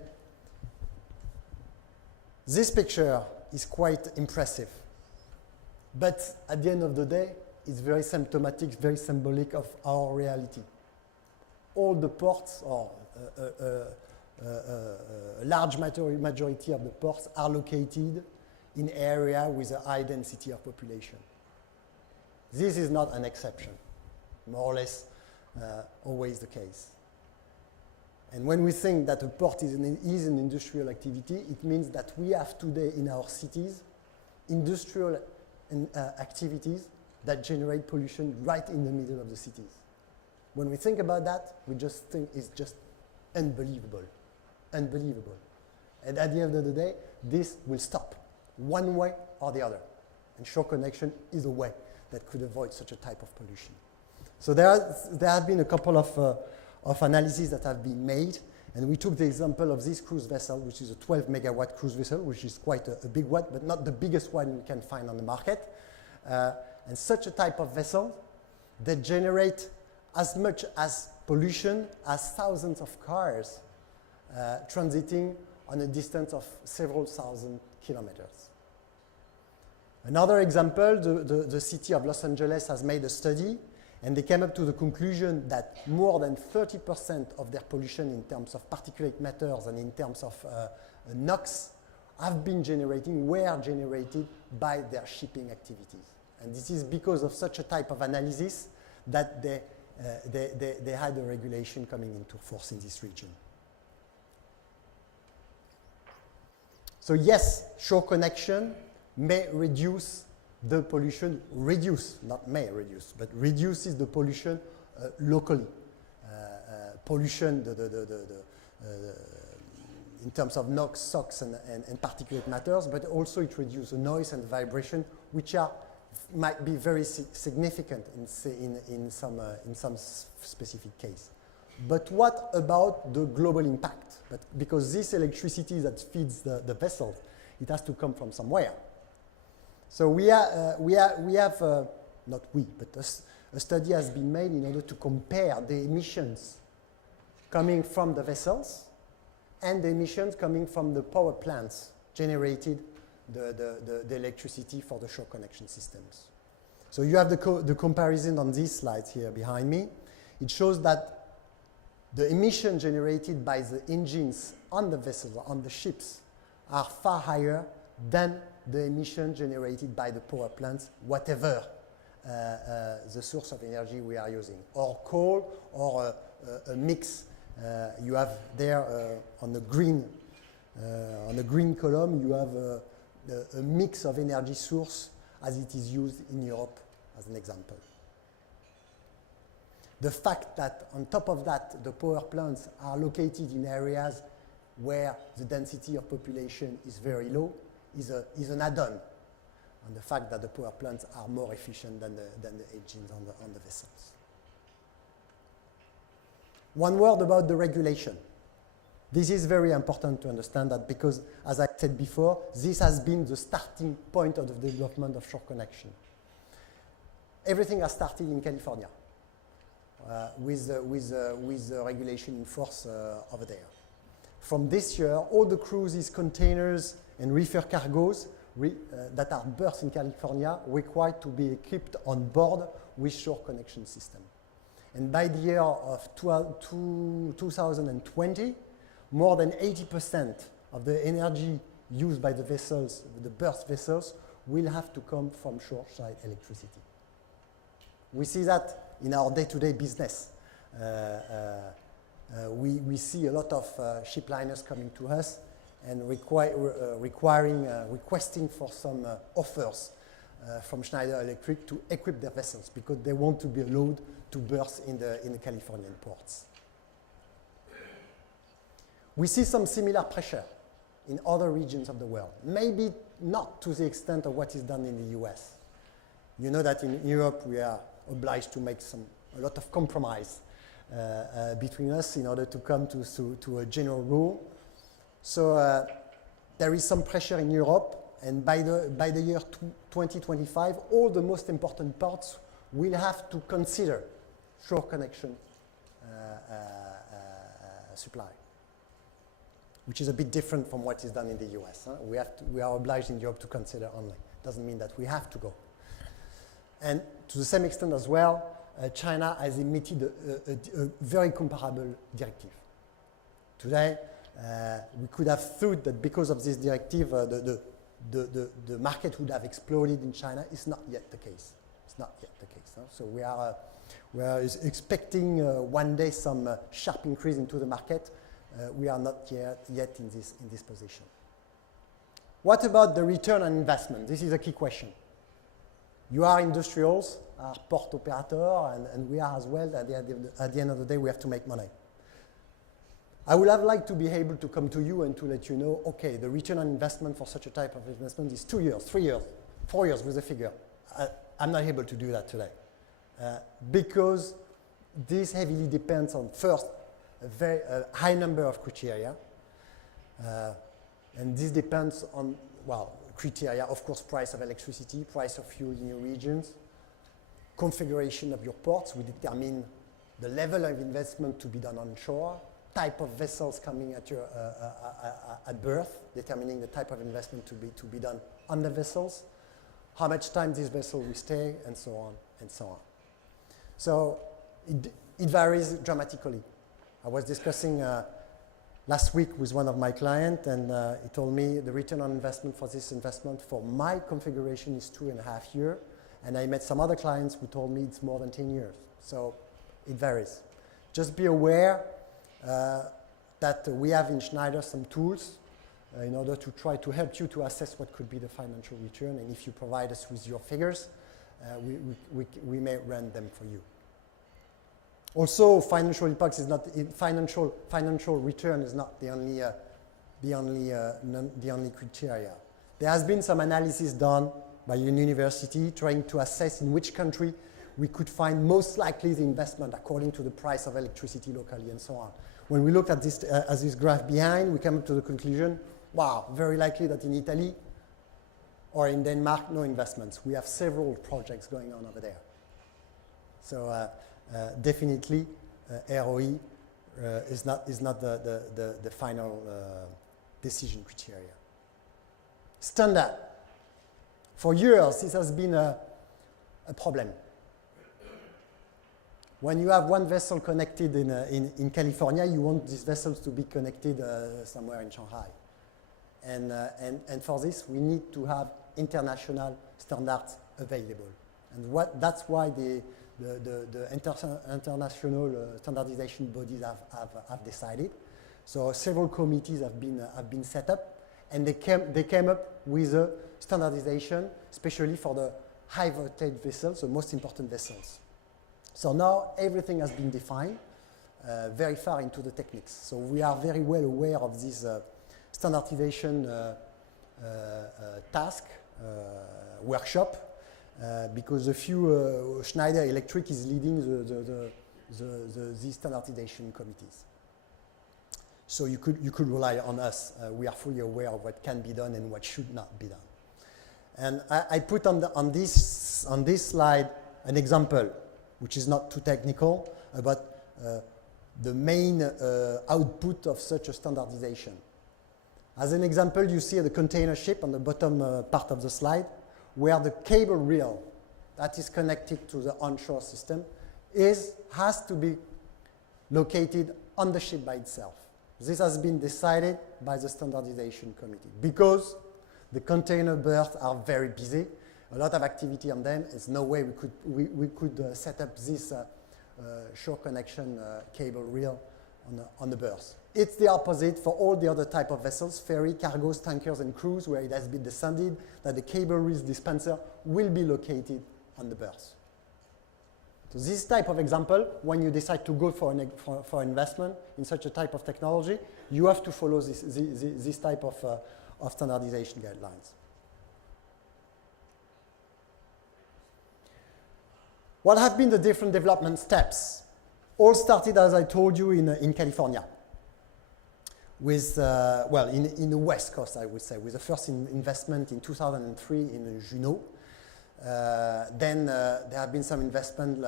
This picture is quite impressive, but at the end of the day, it's very symptomatic, very symbolic of our reality. All the ports, or a large majority of the ports, are located in areas with a high density of population. This is not an exception, more or less always the case. And when we think that a port is an industrial activity, it means that we have today in our cities industrial activities that generate pollution right in the middle of the cities. When we think about that, we just think it's just unbelievable, unbelievable. And at the end of the day, this will stop one way or the other. And shore connection is a way that could avoid such a type of pollution. So there have been a couple of analyses that have been made, and we took the example of this cruise vessel, which is a 12 megawatt cruise vessel, which is quite a big one, but not the biggest one you can find on the market. And such a type of vessel, they generate as much as pollution as thousands of cars transiting on a distance of several thousand kilometers. Another example, the city of Los Angeles has made a study, and they came up to the conclusion that more than 30% of their pollution in terms of particulate matters and in terms of NOx were generated by their shipping activities. And this is because of such a type of analysis that they had a regulation coming into force in this region. So yes, shore connection may reduce the pollution, not may reduce, but reduces the pollution locally. Pollution in terms of NOx, SOx, and particulate matters, but also it reduces the noise and vibration, which might be very significant in some specific case. But what about the global impact? Because this electricity that feeds the vessel, it has to come from somewhere. So but a study has been made in order to compare the emissions coming from the vessels and the emissions coming from the power plants generated the electricity for the shore connection systems. So you have the comparison on these slides here behind me. It shows that the emission generated by the engines on the vessels, on the ships, are far higher than the emission generated by the power plants, whatever the source of energy we are using, or coal, or a mix. You have there on the green column, you have a mix of energy source as it is used in Europe, as an example. The fact that on top of that, the power plants are located in areas where the density of population is very low is an add-on on the fact that the power plants are more efficient than the engines on the vessels. One word about the regulation. This is very important to understand that because, as I said before, this has been the starting point of the development of shore connection. Everything has started in California with the regulation in force over there. From this year, all the cruises, containers, and reefer cargoes that are berthed in California required to be equipped on board with shore connection system. And by the year of 2020, more than 80% of the energy used by the vessels, the berthed vessels, will have to come from shoreside electricity. We see that in our day-to-day business. We see a lot of ship liners coming to us and requesting for some offers from Schneider Electric to equip their vessels because they want to be allowed to berth in the Californian ports. We see some similar pressure in other regions of the world, maybe not to the extent of what is done in the US. You know that in Europe we are obliged to make a lot of compromise between us in order to come to a general rule. So there is some pressure in Europe, and by the year 2025, all the most important ports will have to consider shore connection supply. which is a bit different from what is done in the US. We are obliged in Europe to consider only. Doesn't mean that we have to go. And to the same extent as well, China has emitted a very comparable directive. Today, we could have thought that because of this directive, the market would have exploded in China. It's not yet the case. It's not yet the case. So we are expecting one day some sharp increase into the market. We are not yet in this position. What about the return on investment? This is a key question. You are industrials, are port operator, and we are as well. At the end of the day, we have to make money. I would have liked to be able to come to you and to let you know, okay, the return on investment for such a type of investment is 2 years, 3 years, 4 years with a figure. I'm not able to do that today. Because this heavily depends on, first, a very high number of criteria. And this depends on, well, criteria, of course, price of electricity, price of fuel in your regions, configuration of your ports. We determine the level of investment to be done onshore, type of vessels coming at your at berth, determining the type of investment to be done on the vessels, how much time this vessel will stay, and so on and so on. So it varies dramatically. I was discussing last week with one of my clients, and he told me the return on investment for this investment for my configuration is 2.5 years, and I met some other clients who told me it's more than 10 years. So it varies. Just be aware that we have in Schneider some tools in order to try to help you to assess what could be the financial return, and if you provide us with your figures, we may run them for you. Also, financial impact is not financial return is not the only criteria. There has been some analysis done by a university trying to assess in which country we could find most likely the investment according to the price of electricity locally and so on. When we looked at this graph behind, we came up to the conclusion, wow, very likely that in Italy or in Denmark, no investments. We have several projects going on over there. So definitely ROE is not the final decision criteria. Standard. For years, this has been a problem. When you have one vessel connected in California, you want these vessels to be connected somewhere in Shanghai. And for this, we need to have international standards available. And that's why the international standardization bodies have decided. So several committees have been set up, and they came up with a standardization, especially for the high voltage vessels, the most important vessels. So now everything has been defined very far into the techniques. So we are very well aware of this standardization task, workshop, because a few Schneider Electric is leading the standardization committees. So you could rely on us. We are fully aware of what can be done and what should not be done. And I put on this slide an example, which is not too technical, about the main output of such a standardization. As an example, you see the container ship on the bottom part of the slide, where the cable reel that is connected to the onshore system has to be located on the ship by itself. This has been decided by the standardization committee because the container berths are very busy, a lot of activity on them. There's no way we could set up this shore connection cable reel on the berths. It's the opposite for all the other type of vessels, ferry, cargos, tankers, and cruise, where it has been decided that the cable reel dispenser will be located on the berths. So this type of example, when you decide to go for investment in such a type of technology, you have to follow this type of standardization guidelines. What have been the different development steps? All started, as I told you, in California. With, in the West Coast, I would say, with the first investment in 2003 in Juneau. Then there have been some investment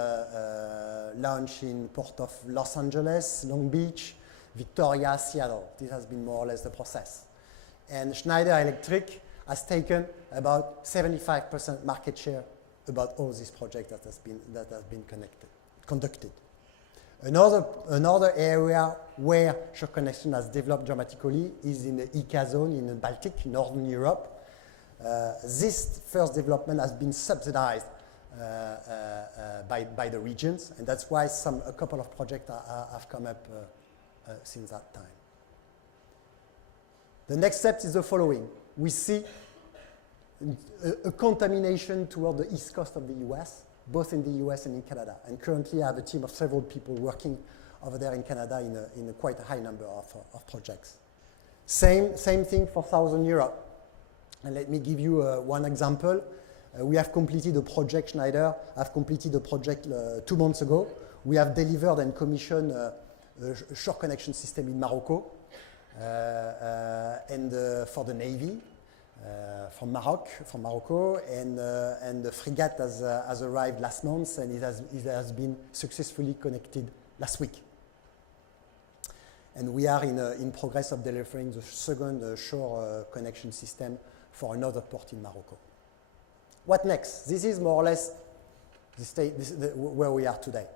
launched in Port of Los Angeles, Long Beach, Victoria, Seattle. This has been more or less the process. And Schneider Electric has taken about 75% market share about all these projects that has been conducted. Another area where shock connection has developed dramatically is in the ICA zone in the Baltic, Northern Europe. This first development has been subsidized by the regions, and that's why a couple of projects have come up since that time. The next step is the following. We see a contamination toward the east coast of the US, both in the US and in Canada. And currently I have a team of several people working over there in Canada in a quite a high number of projects. Same thing for Southern Europe. And let me give you one example. We have completed a project, Schneider have completed a project 2 months ago. We have delivered and commissioned a shore connection system in Morocco and for the Navy from Morocco, and the frigate has arrived last month, and it has been successfully connected last week. And we are in progress of delivering the second shore connection system for another port in Morocco. What next? This is more or less where we are today.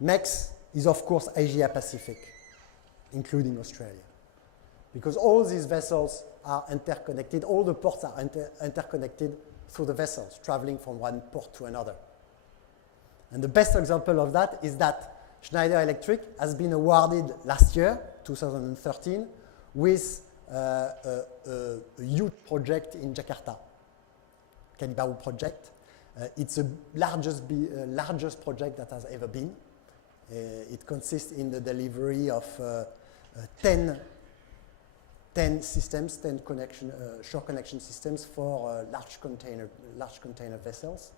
Next is, of course, Asia Pacific, including Australia. Because all these vessels are interconnected, all the ports are interconnected through the vessels, traveling from one port to another. And the best example of that is that Schneider Electric has been awarded last year, 2013, with a huge project in Jakarta, Kalibau project. It's the largest project that has ever been. It consists in the delivery of 10 systems, 10 shore connection systems for large container vessels.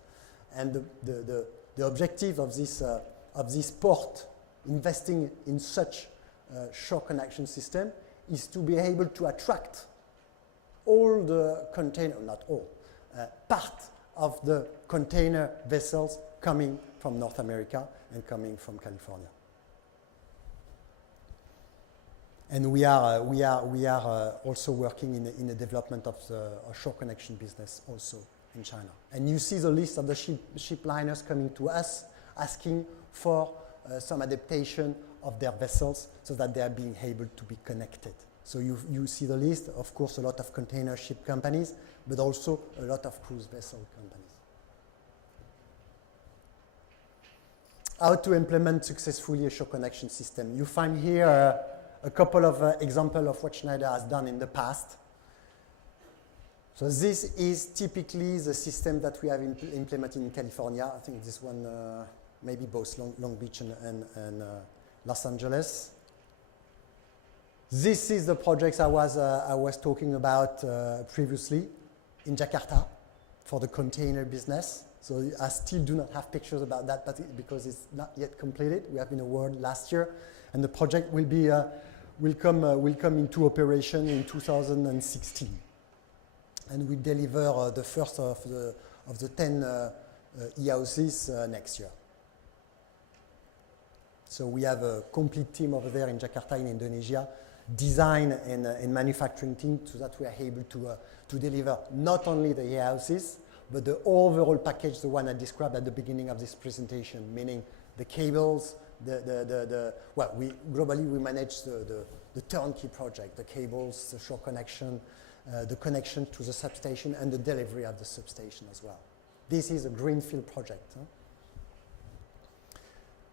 And the objective of this port investing in such shore connection system is to be able to attract all the container, not all, part of the container vessels coming from North America and coming from California. And we are also working in the development of the shore connection business also in China. And you see the list of the ship liners coming to us asking for some adaptation of their vessels so that they are being able to be connected. So you see the list, of course, a lot of container ship companies, but also a lot of cruise vessel companies. How to implement successfully a shore connection system. You find here a couple of examples of what Schneider has done in the past. So this is typically the system that we have implemented in California. I think this one, maybe both Long Beach and Los Angeles. This is the projects I was talking about previously in Jakarta for the container business. So I still do not have pictures about that, but because it's not yet completed. We have been awarded last year, and the project will come into operation in 2016, and we deliver the first of the 10 e-houses next year. So we have a complete team over there in Jakarta, in Indonesia, design and manufacturing team, so that we are able to deliver not only the e-houses, but the overall package, the one I described at the beginning of this presentation, meaning the cables, globally we manage the turnkey project, the cables, the shore connection, the connection to the substation, and the delivery of the substation as well. This is a greenfield project.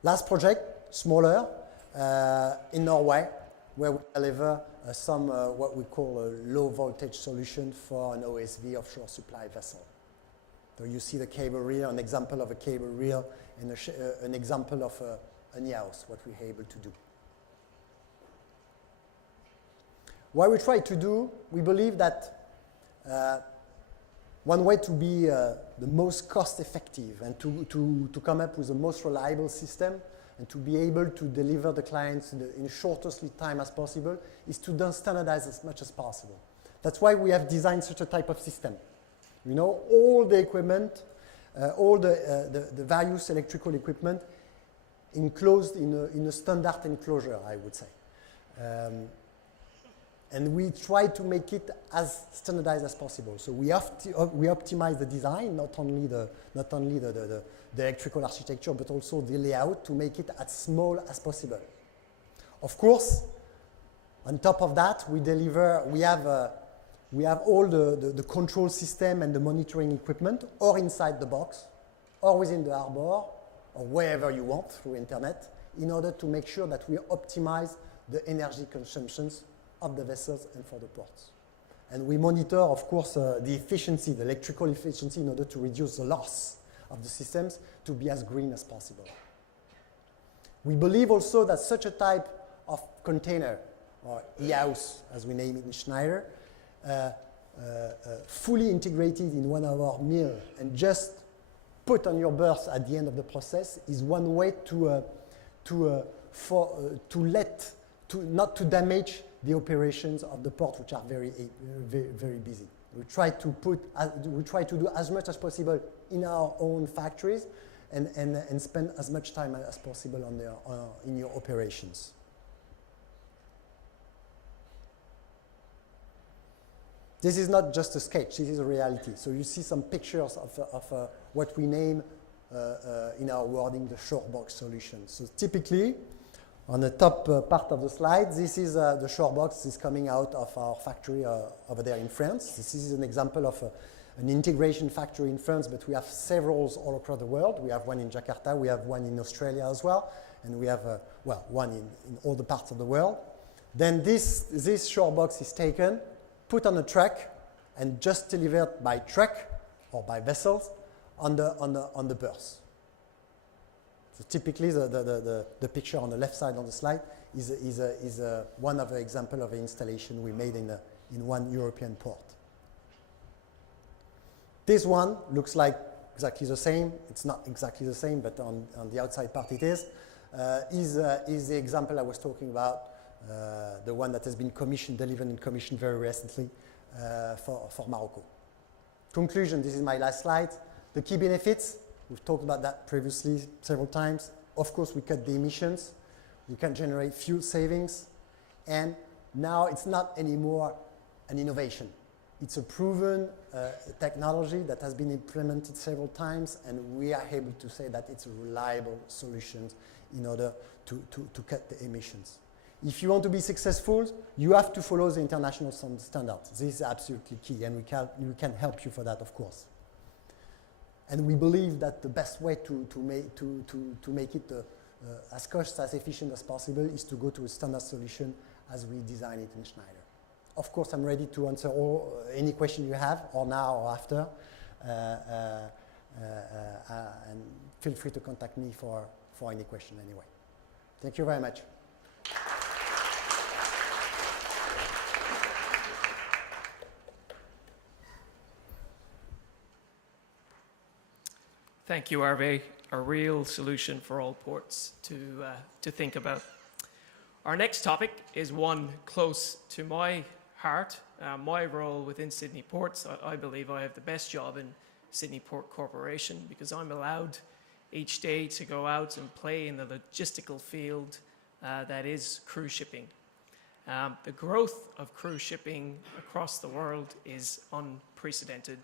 Last project, smaller, in Norway, where we deliver some what we call a low voltage solution for an OSV offshore supply vessel. So you see the cable reel, an example of a cable reel, and an example of an e-house, what we're able to do. What we try to do, we believe that one way to be the most cost effective and to come up with the most reliable system and to be able to deliver the clients in the shortest lead time as possible is to standardize as much as possible. That's why we have designed such a type of system. You know, all the equipment, all the various electrical equipment enclosed in a standard enclosure, I would say. And we try to make it as standardized as possible. So we optimize the design, not only the electrical architecture, but also the layout to make it as small as possible. Of course, on top of that, we have all the control system and the monitoring equipment, or inside the box, or within the harbor, or wherever you want through internet, in order to make sure that we optimize the energy consumptions of the vessels and for the ports. And we monitor, of course, the efficiency, the electrical efficiency, in order to reduce the loss of the systems to be as green as possible. We believe also that such a type of container, or e-house, as we name it in Schneider, fully integrated in one of our mill and just put on your berth at the end of the process is one way not to damage the operations of the port, which are very busy. We try to do as much as possible in our own factories and spend as much time as possible in your operations. This is not just a sketch, this is a reality. So you see some pictures of what we name in our wording the shore box solution. So typically, on the top part of the slide, this is the shore box. This is coming out of our factory over there in France. This is an example of an integration factory in France, but we have several all across the world. We have one in Jakarta, we have one in Australia as well, and we have, one in all the parts of the world. Then this shore box is taken, put on a truck, and just delivered by truck or by vessels on the berth. So typically, the picture on the left side on the slide is one of the example of an installation we made in one European port. This one looks like exactly the same. It's not exactly the same, but on the outside part it is. Is the example I was talking about, the one that has been delivered and commissioned very recently for Morocco. Conclusion, this is my last slide. The key benefits, we've talked about that previously several times. Of course, we cut the emissions. We can generate fuel savings. And now it's not anymore an innovation. It's a proven technology that has been implemented several times, and we are able to say that it's a reliable solution in order to cut the emissions. If you want to be successful, you have to follow the international standards. This is absolutely key, and we can help you for that, of course. And we believe that the best way to make it as cost as efficient as possible is to go to a standard solution as we design it in Schneider. Of course, I'm ready to answer any question you have, or now or after, and feel free to contact me for any question anyway. Thank you very much. Thank you, Hervé. A real solution for all ports to think about. Our next topic is one close to my heart. My role within Sydney Ports, I believe I have the best job in Sydney Port Corporation because I'm allowed each day to go out and play in the logistical field that is cruise shipping. The growth of cruise shipping across the world is unprecedented.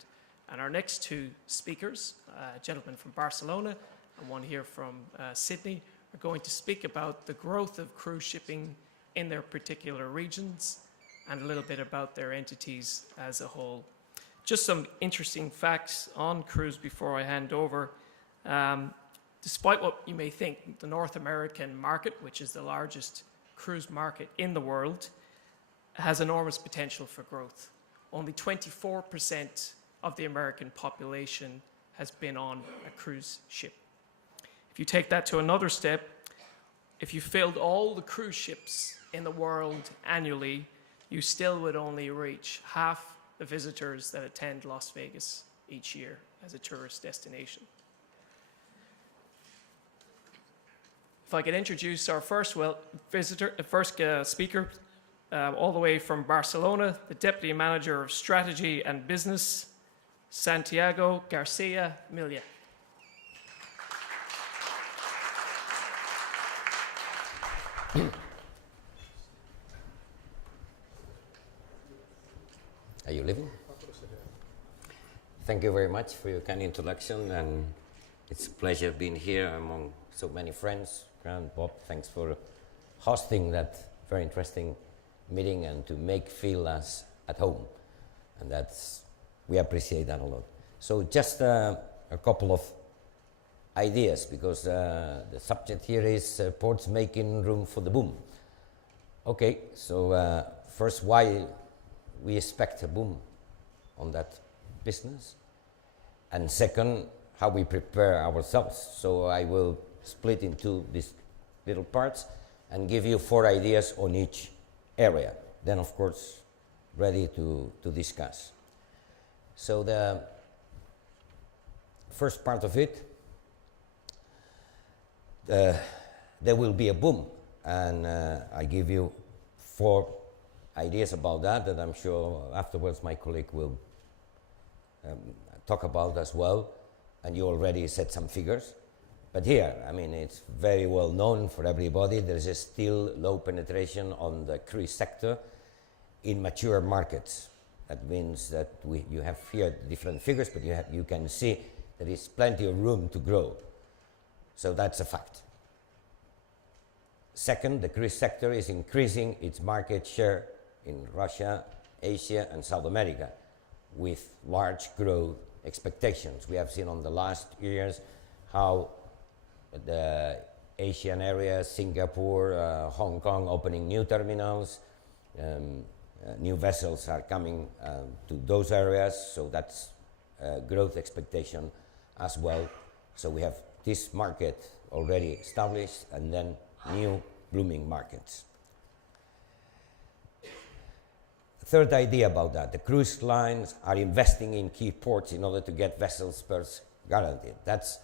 And our next two speakers, a gentleman from Barcelona and one here from Sydney, are going to speak about the growth of cruise shipping in their particular regions and a little bit about their entities as a whole. Just some interesting facts on cruise before I hand over. Despite what you may think, the North American market, which is the largest cruise market in the world, has enormous potential for growth. Only 24% of the American population has been on a cruise ship. If you take that to another step, if you filled all the cruise ships in the world annually, you still would only reach half the visitors that attend Las Vegas each year as a tourist destination. If I could introduce our first speaker, all the way from Barcelona, the Deputy Manager of Strategy and Business, Santiago Milà. Are you living? Thank you very much for your kind introduction, and it's a pleasure being here among so many friends. Grant, Bob, thanks for hosting that very interesting meeting and to make feel us at home, and we appreciate that a lot. So just a couple of ideas, because the subject here is ports making room for the boom. Okay, so first, why we expect a boom on that business, and second, how we prepare ourselves. So I will split into these little parts and give you 4 ideas on each area. Then, of course, ready to discuss. So the first part of it, there will be a boom, and I give you 4 ideas about that I'm sure afterwards my colleague will talk about as well, and you already said some figures. But here, I mean, it's very well known for everybody, there's still low penetration on the cruise sector in mature markets. That means that you have here different figures, but you can see there is plenty of room to grow. So that's a fact. Second, the cruise sector is increasing its market share in Russia, Asia, and South America, with large growth expectations. We have seen on the last years how the Asian area, Singapore, Hong Kong, opening new terminals, new vessels are coming to those areas, so that's growth expectation as well. So we have this market already established, and then new blooming markets. Third idea about that, the cruise lines are investing in key ports in order to get vessel spares guaranteed. That's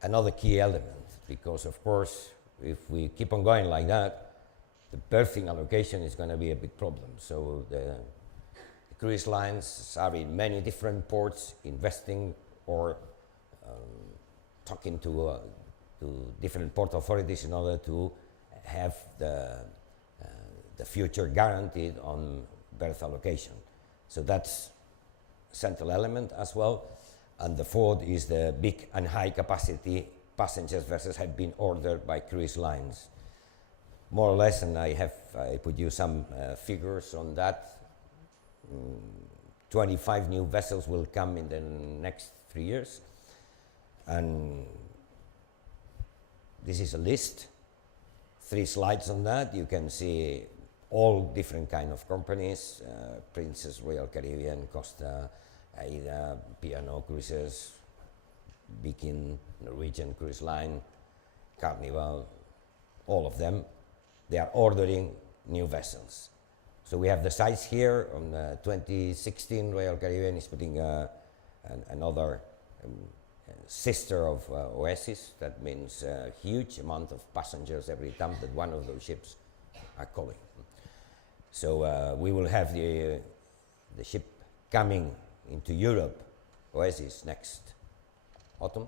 another key element, because of course, if we keep on going like that, the berthing allocation is going to be a big problem. So the cruise lines are in many different ports investing or talking to different port authorities in order to have the future guaranteed on berth allocation. So that's a central element as well. And the fourth is the big and high capacity passengers vessels have been ordered by cruise lines. More or less, and I put you some figures on that. 25 new vessels will come in the next 3 years. And this is a list, 3 slides on that. You can see all different kind of companies, Princess, Royal Caribbean, Costa, AIDA, P&O Cruises, Viking, Norwegian Cruise Line, Carnival, all of them. They are ordering new vessels. So we have the size here. On 2016, Royal Caribbean is putting another sister of Oasis. That means a huge amount of passengers every time that one of those ships are calling. So we will have the ship coming into Europe, Oasis, next autumn,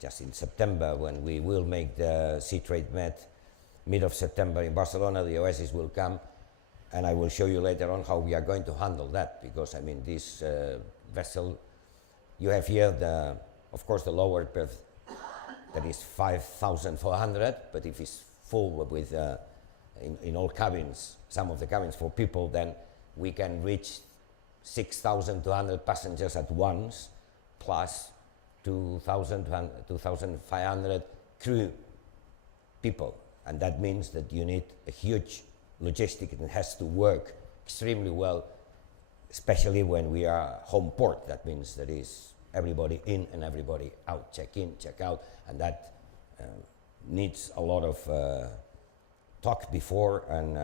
just in September, when we will make the Sea Trade Med mid of September in Barcelona. The Oasis will come, and I will show you later on how we are going to handle that, because I mean this vessel, you have here of course the lower berth, that is 5,400, but if it's full with in all cabins, some of the cabins for people, then we can reach 6,200 passengers at once, plus 2,500 crew people. And that means that you need a huge logistic, and it has to work extremely well, especially when we are home port. That means there is everybody in and everybody out, check in, check out, and that needs a lot of talk before and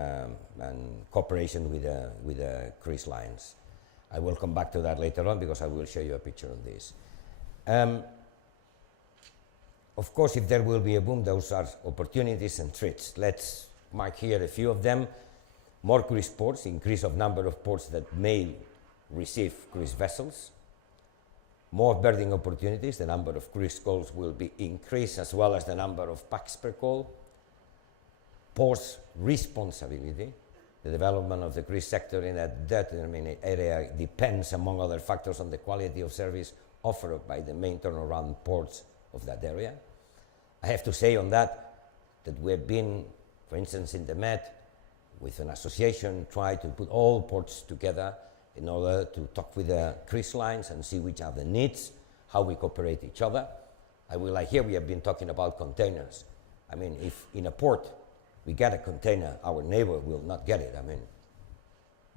cooperation with the cruise lines. I will come back to that later on, because I will show you a picture of this. Of course, if there will be a boom, those are opportunities and threats. Let's mark here a few of them. More cruise ports, increase of number of ports that may receive cruise vessels. More berthing opportunities, the number of cruise calls will be increased, as well as the number of packs per call. Ports responsibility, The development of the cruise sector in that determined area depends, among other factors, on the quality of service offered by the main turnaround ports of that area. I have to say on that we have been, for instance, in the Met, with an association, try to put all ports together in order to talk with the cruise lines and see which are the needs, how we cooperate each other. Like here we have been talking about containers. I mean, if in a port we get a container, our neighbor will not get it,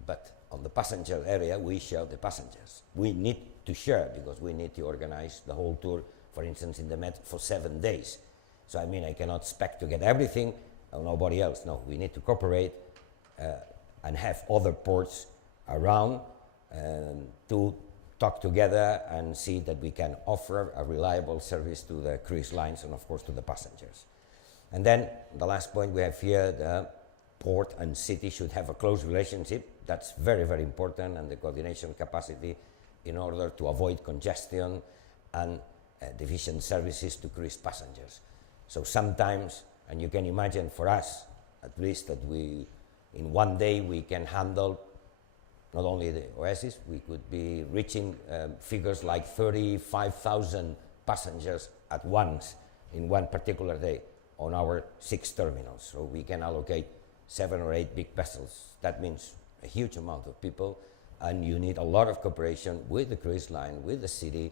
but on the passenger area, we share the passengers. We need to share because we need to organize the whole tour, for instance, in the Met for 7 days. So I cannot expect to get everything, or nobody else. No, we need to cooperate and have other ports around to talk together and see that we can offer a reliable service to the cruise lines and of course to the passengers. And then the last point we have here, the port and city should have a close relationship. That's very, very important, and the coordination capacity in order to avoid congestion and deficient services to cruise passengers. So sometimes, and you can imagine for us, at least that in one day we can handle not only the oasis, we could be reaching figures like 35,000 passengers at once in one particular day on our 6 terminals. So we can allocate 7 or 8 big vessels. That means a huge amount of people, and you need a lot of cooperation with the cruise line, with the city,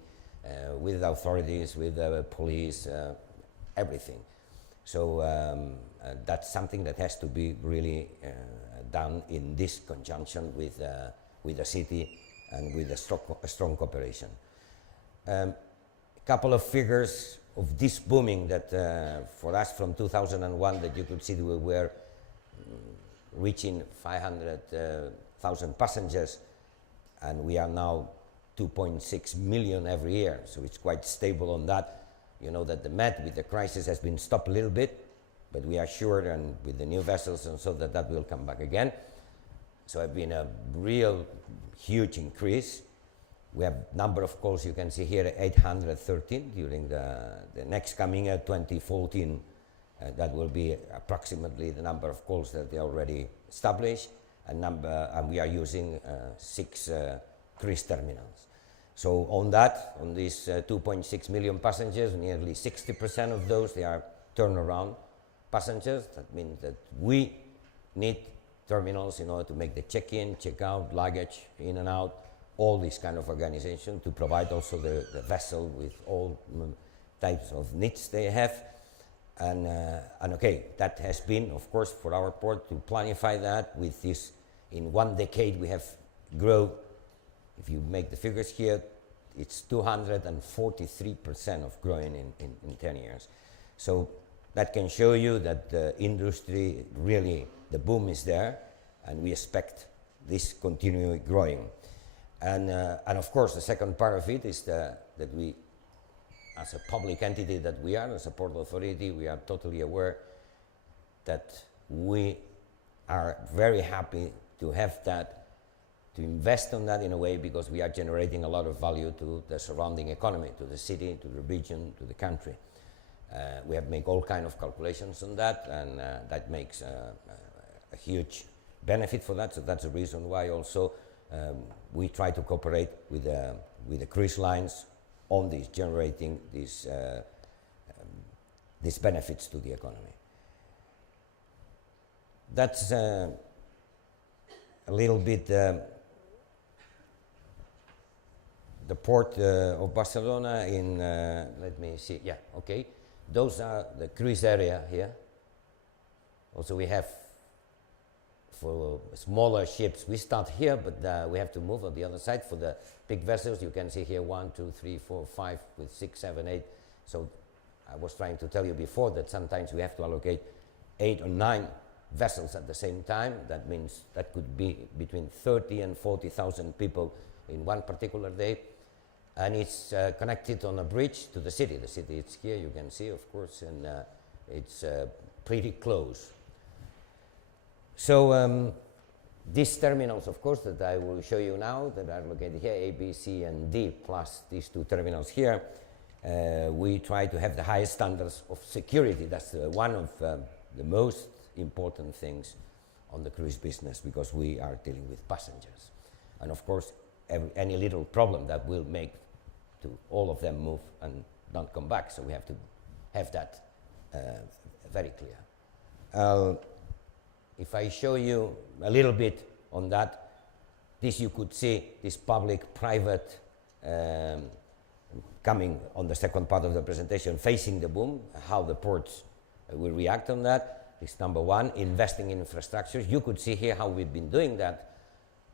with the authorities, with the police, everything. So that's something that has to be really done in this conjunction with the city and with a strong cooperation. A couple of figures of this booming that for us from 2001 that you could see that we were reaching 500,000 passengers, and we are now 2.6 million every year, so it's quite stable on that. You know that the Met with the crisis has been stopped a little bit, but we are sure, and with the new vessels and so that will come back again. So it's been a real huge increase. We have number of calls, you can see here 813 during the next coming year, 2014. That will be approximately the number of calls that they already established, and we are using 6 cruise terminals. So on these 2.6 million passengers, nearly 60% of those, they are turnaround passengers. That means that we need terminals in order to make the check-in, check-out, luggage, in and out, all this kind of organization to provide also the vessel with all types of needs they have. And okay, that has been, of course, for our port to planify that with this. In 1 decade we have grown. If you make the figures here, it's 243% of growing in 10 years. So that can show you that the industry really, the boom is there, and we expect this continue growing. And of course, the second part of it is that we, as a public entity that we are, as a port authority, we are totally aware that we are very happy to have that, to invest on that in a way, because we are generating a lot of value to the surrounding economy, to the city, to the region, to the country. We have made all kind of calculations on that, and that makes a huge benefit for that. So that's the reason why also we try to cooperate with the cruise lines on this, generating these benefits to the economy. That's a little bit the port of Barcelona in, let me see, yeah, okay. Those are the cruise area here. Also we have, for smaller ships, we start here, but we have to move on the other side. For the big vessels, you can see here 1, 2, 3, 4, 5, with 6, 7, 8. So I was trying to tell you before that sometimes we have to allocate 8 or 9 vessels at the same time. That means that could be between 30 and 40,000 people in one particular day. And it's connected on a bridge to the city. The city is here, you can see, of course, and it's pretty close. So these terminals, of course, that I will show you now, that are located here, A, B, C, and D, plus these 2 terminals here, we try to have the highest standards of security. That's one of the most important things on the cruise business because we are dealing with passengers. And of course, any little problem that will make to all of them move and don't come back. So we have to have that very clear. If I show you a little bit on that, this you could see, this public-private coming on the second part of the presentation, facing the boom, how the ports will react on that. This number one, investing in infrastructures. You could see here how we've been doing that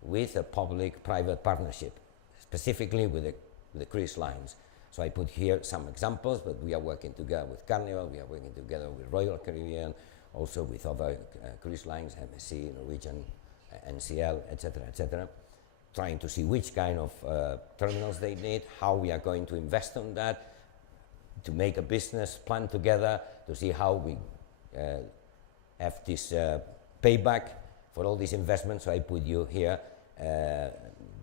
with a public-private partnership, specifically with the cruise lines. So I put here some examples, but we are working together with Carnival, we are working together with Royal Caribbean, also with other cruise lines, MSC, Norwegian, NCL, etc., trying to see which kind of terminals they need, how we are going to invest on that, to make a business plan together, to see how we have this payback for all these investments. So I put you here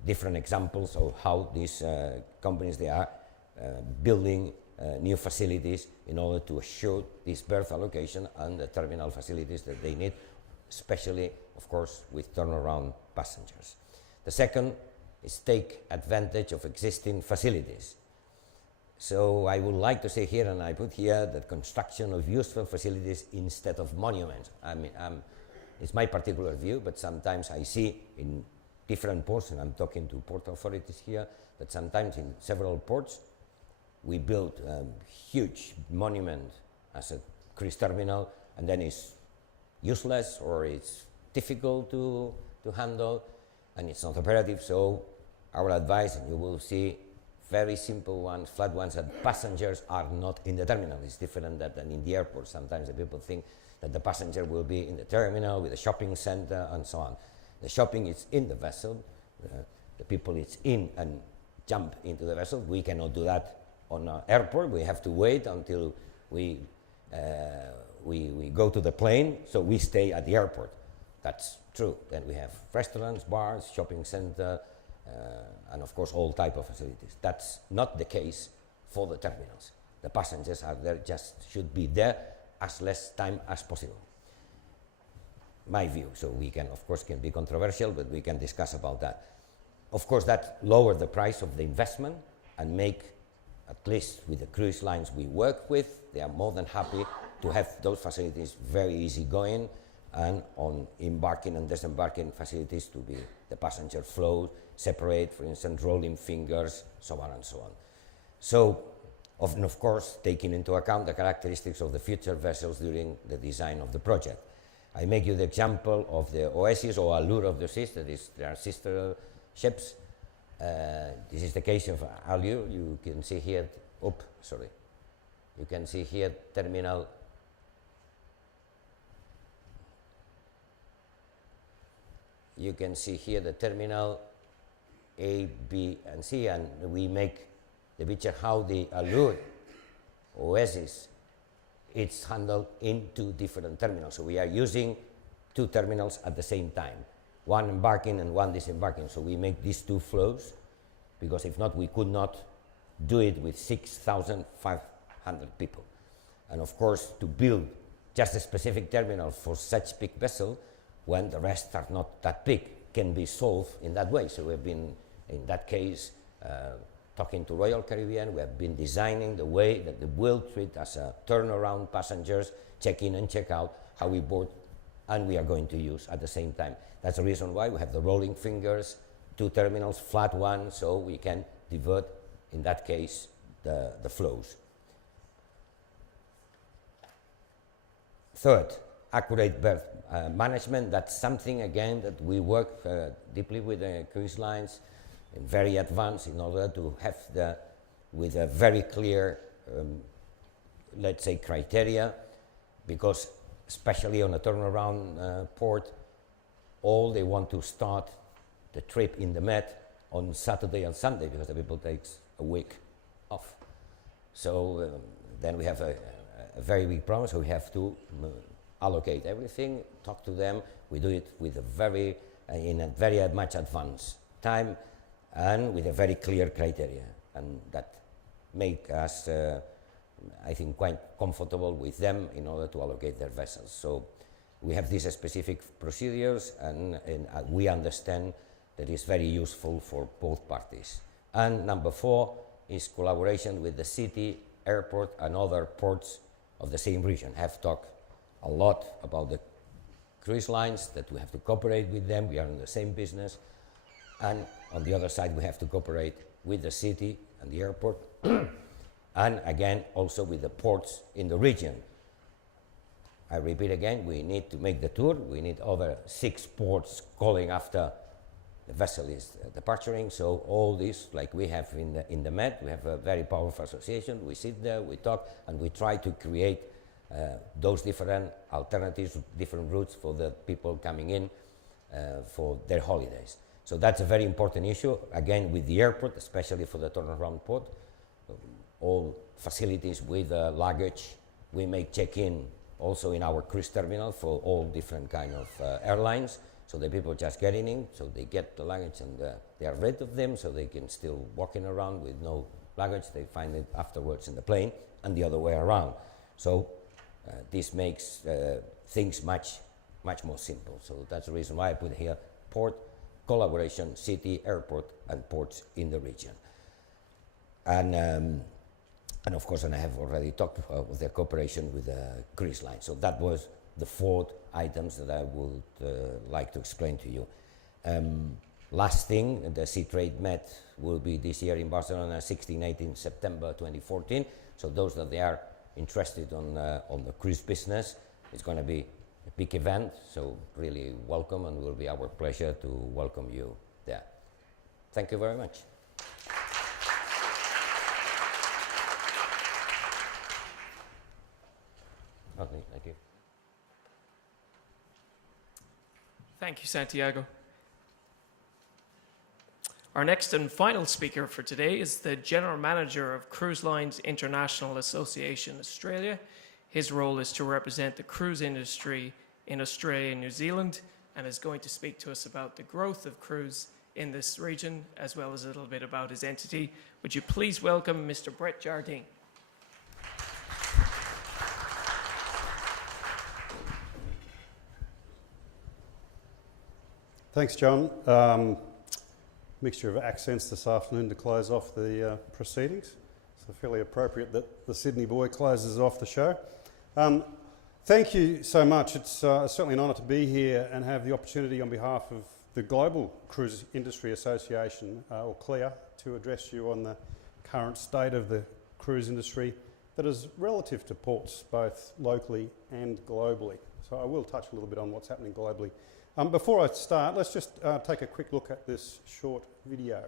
different examples of how these companies, they are building new facilities in order to assure this berth allocation and the terminal facilities that they need, especially, of course, with turnaround passengers. The second is take advantage of existing facilities. So I would like to say here, and I put here, that construction of useful facilities instead of monuments. I mean, it's my particular view, but sometimes I see in different ports, and I'm talking to port authorities here, that sometimes in several ports we build a huge monument as a cruise terminal, and then it's useless or it's difficult to handle, and it's not operative. So our advice, and you will see very simple ones, flat ones, that passengers are not in the terminal. It's different than in the airport. Sometimes the people think that the passenger will be in the terminal with a shopping center and so on. The shopping is in the vessel. The people is in and jump into the vessel. We cannot do that on an airport. We have to wait until we go to the plane, so we stay at the airport. That's true. Then we have restaurants, bars, shopping center, and of course all type of facilities. That's not the case for the terminals. The passengers are there, just should be there as less time as possible. My view. So we can, of course, can be controversial, but we can discuss about that. Of course, that lower the price of the investment and make, at least with the cruise lines we work with, they are more than happy to have those facilities very easy going, and on embarking and disembarking facilities to be the passenger flow, separate, for instance, rolling fingers, so on and so on. So, of course, taking into account the characteristics of the future vessels during the design of the project. I make you the example of the Oasis or Allure of the Seas, that is, there are sister ships. This is the case of Allure. You can see here, you can see here terminal. You can see here the terminal A, B, and C, and we make the picture how the Allure Oasis, it's handled in two different terminals. So we are using two terminals at the same time, one embarking and one disembarking. So we make these two flows, because if not, we could not do it with 6,500 people. And of course, to build just a specific terminal for such big vessel, when the rest are not that big, can be solved in that way. So we've been, in that case, talking to Royal Caribbean. We have been designing the way that they will treat as a turnaround passengers, check in and check out, how we board, and we are going to use at the same time. That's the reason why we have the rolling fingers, two terminals, flat one, so we can divert, in that case, the flows. Third, accurate berth management. That's something, again, that we work deeply with the cruise lines, and very advanced, in order to have with a very clear, let's say, criteria, because especially on a turnaround port, all they want to start the trip in the Met on Saturday and Sunday, because the people takes a week off. So then we have a very big problem, so we have to allocate everything, talk to them. We do it with a very, in a very much advanced time, and with a very clear criteria, and that make us, I think, quite comfortable with them in order to allocate their vessels. So We have these specific procedures, and we understand that it's very useful for both parties. And number 4 is collaboration with the city, airport, and other ports of the same region. Have talked a lot about the cruise lines, that we have to cooperate with them. We are in the same business. And on the other side, we have to cooperate with the city and the airport, and again, also with the ports in the region. I repeat again, we need to make the tour. We need over 6 ports calling after the vessel is departing. So all this, like we have in the Med, we have a very powerful association. We sit there, we talk, and we try to create those different alternatives, different routes for the people coming in for their holidays. So that's a very important issue, again, with the airport, especially for the turnaround port. All facilities with luggage. We make check-in also in our cruise terminal for all different kind of airlines. So the people just getting in, so they get the luggage and they are rid of them, so they can still walking around with no luggage. They find it afterwards in the plane, and the other way around. So this makes things much more simple. So that's the reason why I put here port, collaboration, city, airport, and ports in the region. And of course, and I have already talked with the cooperation with the cruise line. So that was the 4 items that I would like to explain to you. Last thing, the Sea Trade Met will be this year in Barcelona, 16-18 September 2014. So those that they are interested on the cruise business, it's going to be a big event. So really welcome, and it will be our pleasure to welcome you there. Thank you very much. Okay, thank you. Thank you, Santiago. Our next and final speaker for today is the General Manager of Cruise Lines International Association Australia. His role is to represent the cruise industry in Australia and New Zealand, and is going to speak to us about the growth of cruise in this region, as well as a little bit about his entity. Would you please welcome Mr. Brett Jardine. Thanks, John. Mixture of accents this afternoon to close off the proceedings. So fairly appropriate that the Sydney boy closes off the show. Thank you so much. It's certainly an honour to be here and have the opportunity on behalf of the Global Cruise Industry Association, or CLIA, to address you on the current state of the cruise industry that is relative to ports, both locally and globally. So I will touch a little bit on what's happening globally. Before I start, let's just take a quick look at this short video.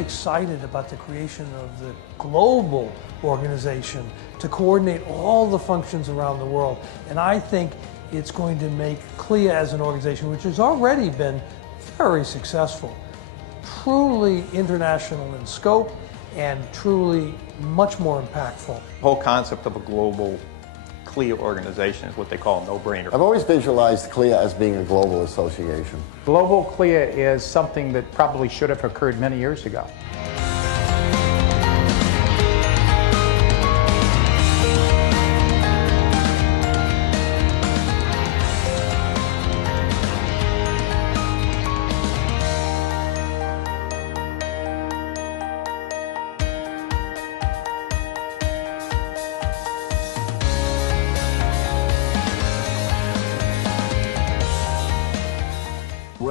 Excited about the creation of the global organization to coordinate all the functions around the world. And I think it's going to make CLIA as an organization, which has already been very successful, truly international in scope and truly much more impactful. The whole concept of a global CLIA organization is what they call a no-brainer. I've always visualized CLIA as being a global association. Global CLIA is something that probably should have occurred many years ago.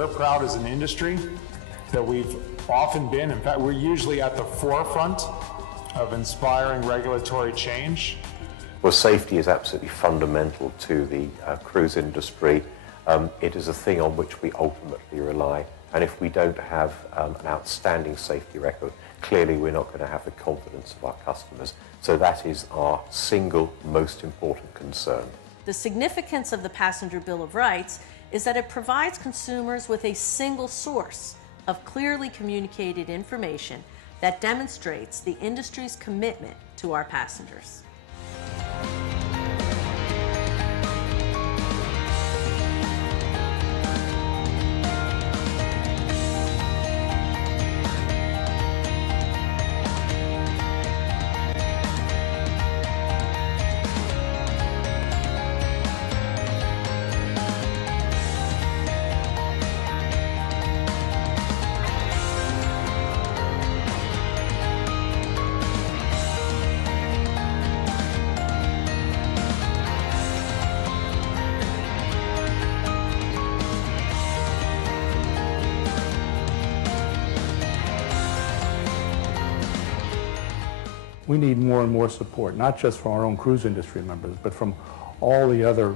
we're proud as an industry that we've often been, in fact, we're usually at the forefront of inspiring regulatory change. Well, safety is absolutely fundamental to the cruise industry. It is a thing on which we ultimately rely. And if we don't have an outstanding safety record, clearly we're not going to have the confidence of our customers. So that is our single most important concern. The significance of the Passenger Bill of Rights is that it provides consumers with a single source of clearly communicated information that demonstrates the industry's commitment to our passengers. We need more and more support, not just from our own cruise industry members, but from all the other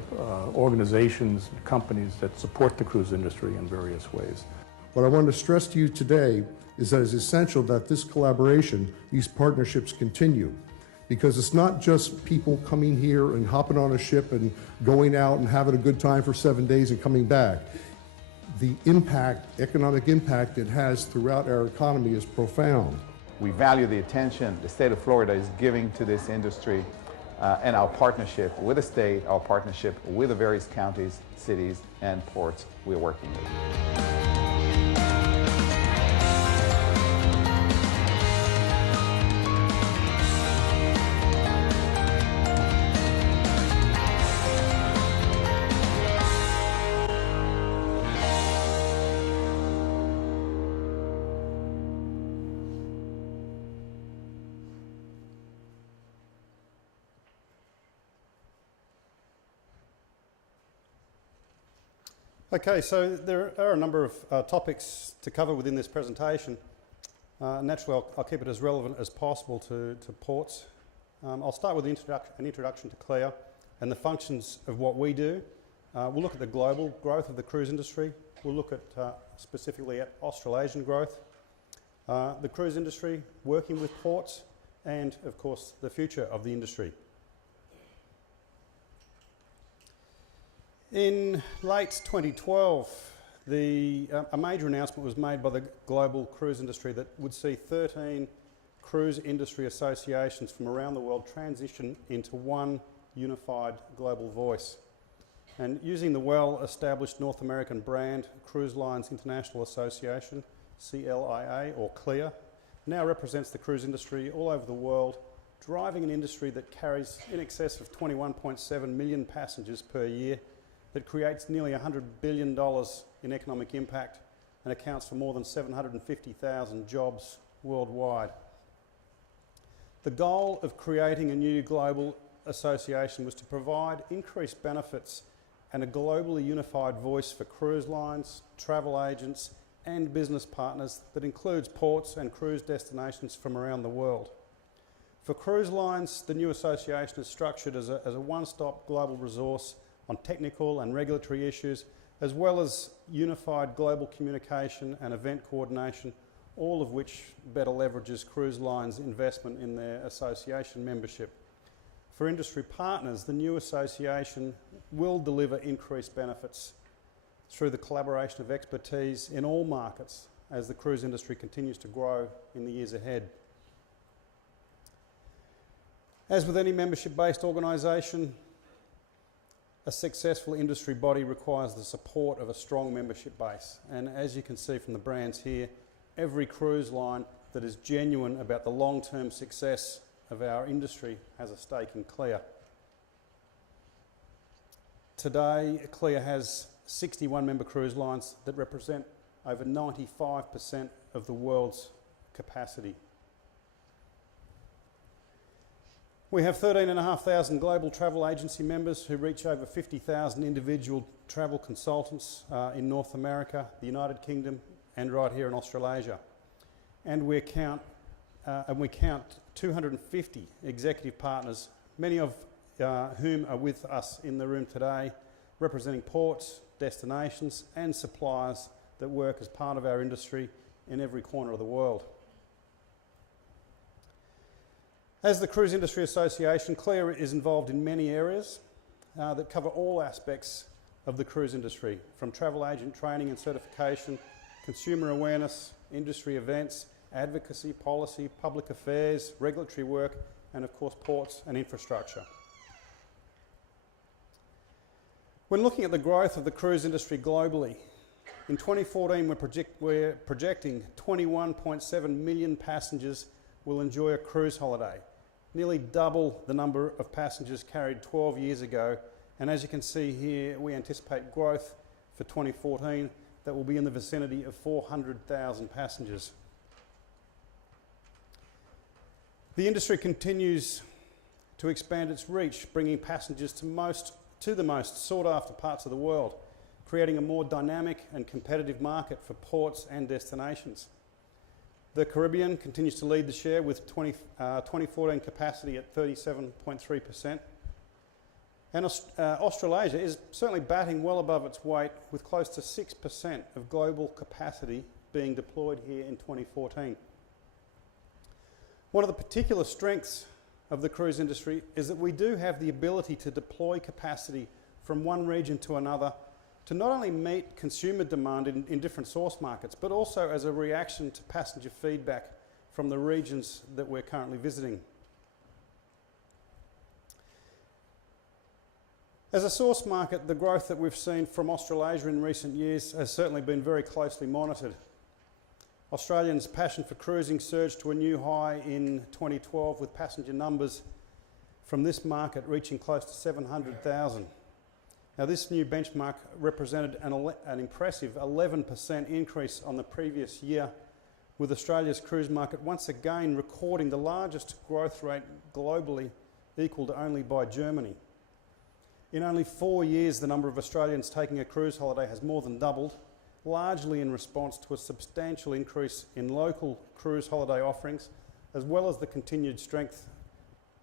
organizations and companies that support the cruise industry in various ways. What I want to stress to you today is that it's essential that this collaboration, these partnerships continue, because it's not just people coming here and hopping on a ship and going out and having a good time for 7 days and coming back. The impact, economic impact it has throughout our economy is profound. We value the attention the state of Florida is giving to this industry and our partnership with the state, our partnership with the various counties, cities, and ports we're working with. Okay, so there are a number of topics to cover within this presentation. Naturally, I'll keep it as relevant as possible to ports. I'll start with an introduction to CLIA and the functions of what we do. We'll look at the global growth of the cruise industry. We'll look at specifically at Australasian growth, the cruise industry, working with ports, and of course the future of the industry. In late 2012, a major announcement was made by the global cruise industry that would see 13 cruise industry associations from around the world transition into one unified global voice. And using the well-established North American brand, Cruise Lines International Association, CLIA or CLIA, now represents the cruise industry all over the world, driving an industry that carries in excess of 21.7 million passengers per year, that creates nearly $100 billion in economic impact and accounts for more than 750,000 jobs worldwide. The goal of creating a new global association was to provide increased benefits and a globally unified voice for cruise lines, travel agents, and business partners that includes ports and cruise destinations from around the world. For cruise lines, the new association is structured as a one-stop global resource on technical and regulatory issues, as well as unified global communication and event coordination, all of which better leverages cruise lines' investment in their association membership. For industry partners, the new association will deliver increased benefits through the collaboration of expertise in all markets as the cruise industry continues to grow in the years ahead. As with any membership-based organisation, a successful industry body requires the support of a strong membership base. And as you can see from the brands here, every cruise line that is genuine about the long-term success of our industry has a stake in CLIA. Today, CLIA has 61 member cruise lines that represent over 95% of the world's capacity. We have 13,500 global travel agency members who reach over 50,000 individual travel consultants in North America, the United Kingdom, and right here in Australasia. And we count 250 executive partners, many of whom are with us in the room today, representing ports, destinations, and suppliers that work as part of our industry in every corner of the world. As the Cruise Industry Association, CLIA is involved in many areas that cover all aspects of the cruise industry, from travel agent training and certification, consumer awareness, industry events, advocacy, policy, public affairs, regulatory work, and of course ports and infrastructure. When looking at the growth of the cruise industry globally, in 2014 we're projecting 21.7 million passengers will enjoy a cruise holiday, nearly double the number of passengers carried 12 years ago. And as you can see here, we anticipate growth for 2014 that will be in the vicinity of 400,000 passengers. The industry continues to expand its reach, bringing passengers to the most sought-after parts of the world, creating a more dynamic and competitive market for ports and destinations. The Caribbean continues to lead the share with 2014 capacity at 37.3%. And Australasia is certainly batting well above its weight, with close to 6% of global capacity being deployed here in 2014. One of the particular strengths of the cruise industry is that we do have the ability to deploy capacity from one region to another to not only meet consumer demand in different source markets, but also as a reaction to passenger feedback from the regions that we're currently visiting. As a source market, the growth that we've seen from Australasia in recent years has certainly been very closely monitored. Australians' passion for cruising surged to a new high in 2012, with passenger numbers from this market reaching close to 700,000. Now, this new benchmark represented an impressive 11% increase on the previous year, with Australia's cruise market once again recording the largest growth rate globally, equalled only by Germany. In only 4 years, the number of Australians taking a cruise holiday has more than doubled, largely in response to a substantial increase in local cruise holiday offerings, as well as the continued strength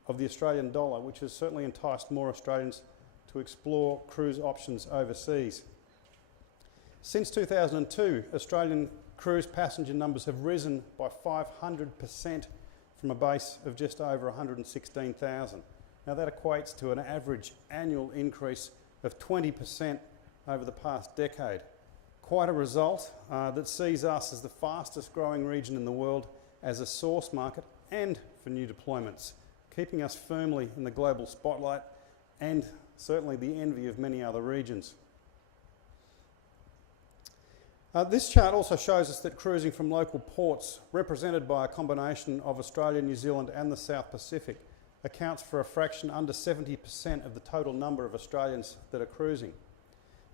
of the Australian dollar, which has certainly enticed more Australians to explore cruise options overseas. Since 2002, Australian cruise passenger numbers have risen by 500% from a base of just over 116,000. Now that equates to an average annual increase of 20% over the past decade. Quite a result that sees us as the fastest growing region in the world as a source market and for new deployments, keeping us firmly in the global spotlight and certainly the envy of many other regions. This chart also shows us that cruising from local ports, represented by a combination of Australia, New Zealand and the South Pacific, accounts for a fraction under 70% of the total number of Australians that are cruising.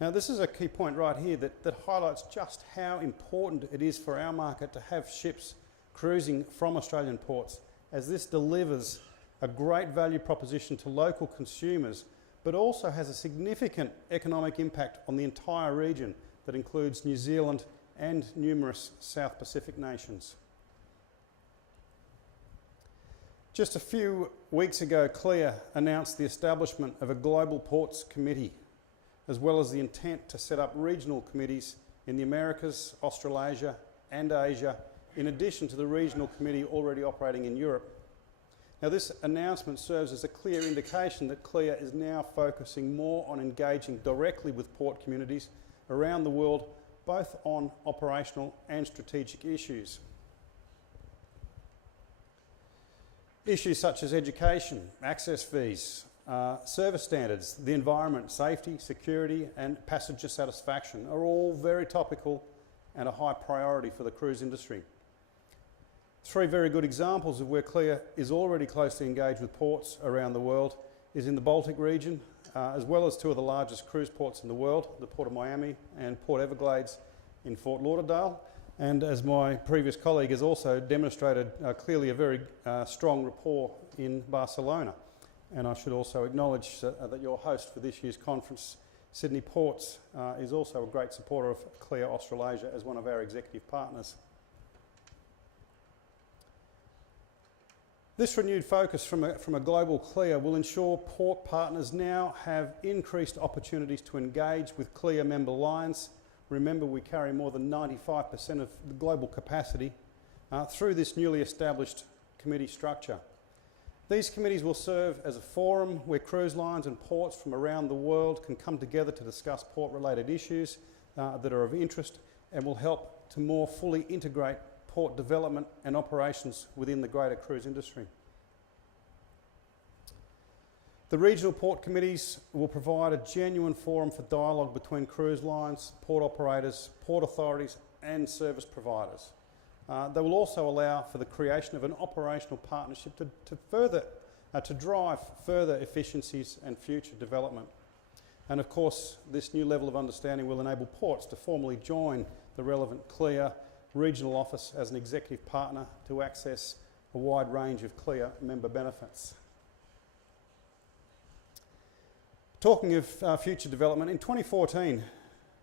Now, this is a key point right here that highlights just how important it is for our market to have ships cruising from Australian ports, as this delivers a great value proposition to local consumers, but also has a significant economic impact on the entire region that includes New Zealand and numerous South Pacific nations. Just a few weeks ago, CLIA announced the establishment of a Global Ports Committee, as well as the intent to set up regional committees in the Americas, Australasia and Asia, in addition to the regional committee already operating in Europe. Now, this announcement serves as a clear indication that CLIA is now focusing more on engaging directly with port communities around the world, both on operational and strategic issues. Issues such as education, access fees, service standards, the environment, safety, security and passenger satisfaction are all very topical and a high priority for the cruise industry. Three very good examples of where CLIA is already closely engaged with ports around the world is in the Baltic region, as well as two of the largest cruise ports in the world, the Port of Miami and Port Everglades in Fort Lauderdale. And as my previous colleague has also demonstrated clearly, a very strong rapport in Barcelona. And I should also acknowledge that your host for this year's conference, Sydney Ports, is also a great supporter of CLIA Australasia as one of our executive partners. This renewed focus from a global CLIA will ensure port partners now have increased opportunities to engage with CLIA member lines. Remember, we carry more than 95% of the global capacity through this newly established committee structure. These committees will serve as a forum where cruise lines and ports from around the world can come together to discuss port-related issues that are of interest and will help to more fully integrate port development and operations within the greater cruise industry. The regional port committees will provide a genuine forum for dialogue between cruise lines, port operators, port authorities and service providers. They will also allow for the creation of an operational partnership to drive further efficiencies and future development. And of course, this new level of understanding will enable ports to formally join the relevant CLIA regional office as an executive partner to access a wide range of CLIA member benefits. Talking of future development, in 2014,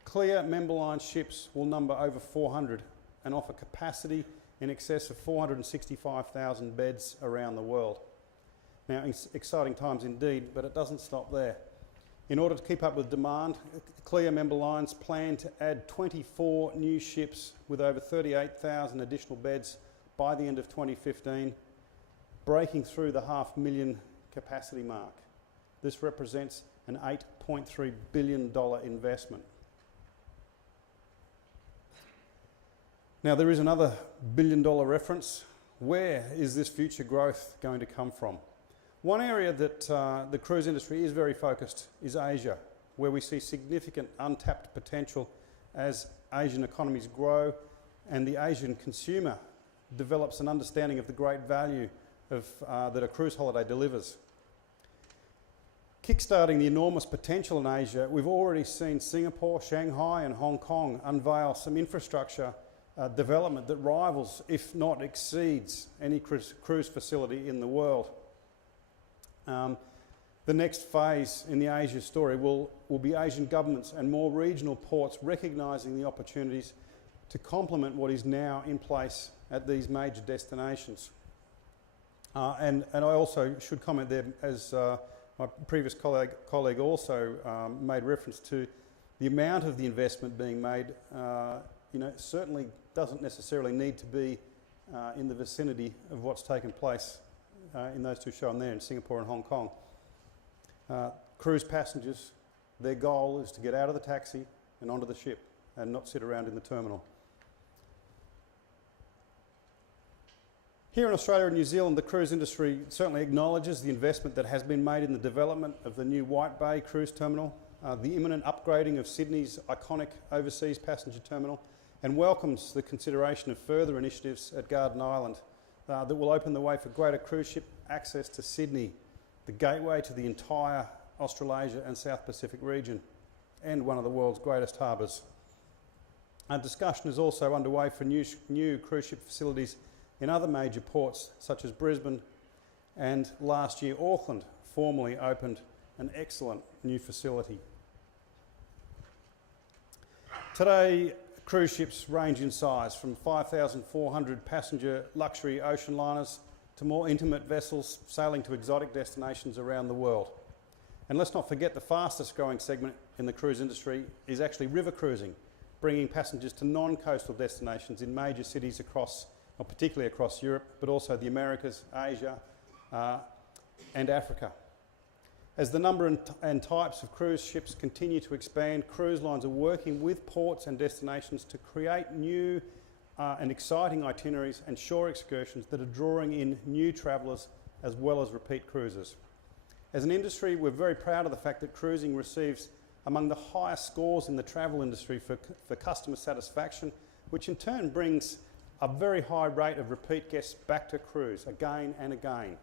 CLIA member line ships will number over 400 and offer capacity in excess of 465,000 beds around the world. Now, it's exciting times indeed, but it doesn't stop there. In order to keep up with demand, CLIA member lines plan to add 24 new ships with over 38,000 additional beds by the end of 2015, breaking through the 500,000 capacity mark. This represents an $8.3 billion investment. Now, there is another billion-dollar reference. Where is this future growth going to come from? One area that the cruise industry is very focused is Asia, where we see significant untapped potential as Asian economies grow and the Asian consumer develops an understanding of the great value of, that a cruise holiday delivers. Kickstarting the enormous potential in Asia, we've already seen Singapore, Shanghai and Hong Kong unveil some infrastructure development that rivals, if not exceeds, any cruise facility in the world. The next phase in the Asia story will be Asian governments and more regional ports recognising the opportunities to complement what is now in place at these major destinations. And I also should comment there, as my previous colleague also made reference to, the amount of the investment being made certainly doesn't necessarily need to be in the vicinity of what's taken place in those two shown there in Singapore and Hong Kong. Cruise passengers, their goal is to get out of the taxi and onto the ship and not sit around in the terminal. Here in Australia and New Zealand, the cruise industry certainly acknowledges the investment that has been made in the development of the new White Bay cruise terminal, the imminent upgrading of Sydney's iconic overseas passenger terminal, and welcomes the consideration of further initiatives at Garden Island that will open the way for greater cruise ship access to Sydney, the gateway to the entire Australasia and South Pacific region, and one of the world's greatest harbours. A discussion is also underway for new cruise ship facilities in other major ports such as Brisbane, and last year Auckland formally opened an excellent new facility. Today, cruise ships range in size from 5,400 passenger luxury ocean liners to more intimate vessels sailing to exotic destinations around the world. And let's not forget the fastest growing segment in the cruise industry is actually river cruising, bringing passengers to non-coastal destinations in major cities across, or particularly across Europe, but also the Americas, Asia, and Africa. As the number and types of cruise ships continue to expand, cruise lines are working with ports and destinations to create new and exciting itineraries and shore excursions that are drawing in new travellers as well as repeat cruisers. As an industry, we're very proud of the fact that cruising receives among the highest scores in the travel industry for customer satisfaction, which in turn brings a very high rate of repeat guests back to cruise again and again.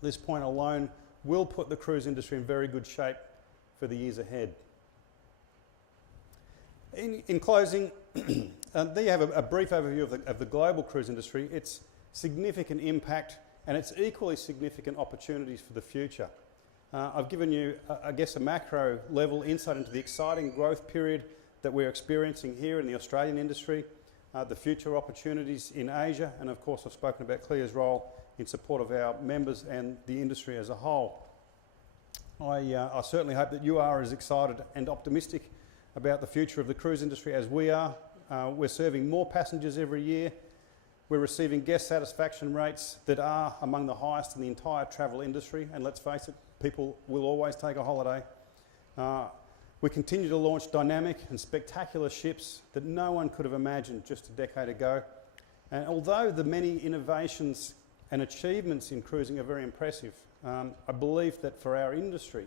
This point alone will put the cruise industry in very good shape for the years ahead. In closing, there you have a brief overview of the global cruise industry, its significant impact and it's equally significant opportunities for the future. I've given you, I guess, a macro level insight into the exciting growth period that we're experiencing here in the Australian industry, the future opportunities in Asia, and of course I've spoken about CLIA's role in support of our members and the industry as a whole. I certainly hope that you are as excited and optimistic about the future of the cruise industry as we are. We're serving more passengers every year. We're receiving guest satisfaction rates that are among the highest in the entire travel industry, and let's face it, people will always take a holiday. We continue to launch dynamic and spectacular ships that no one could have imagined just a decade ago. And although the many innovations and achievements in cruising are very impressive, I believe that for our industry,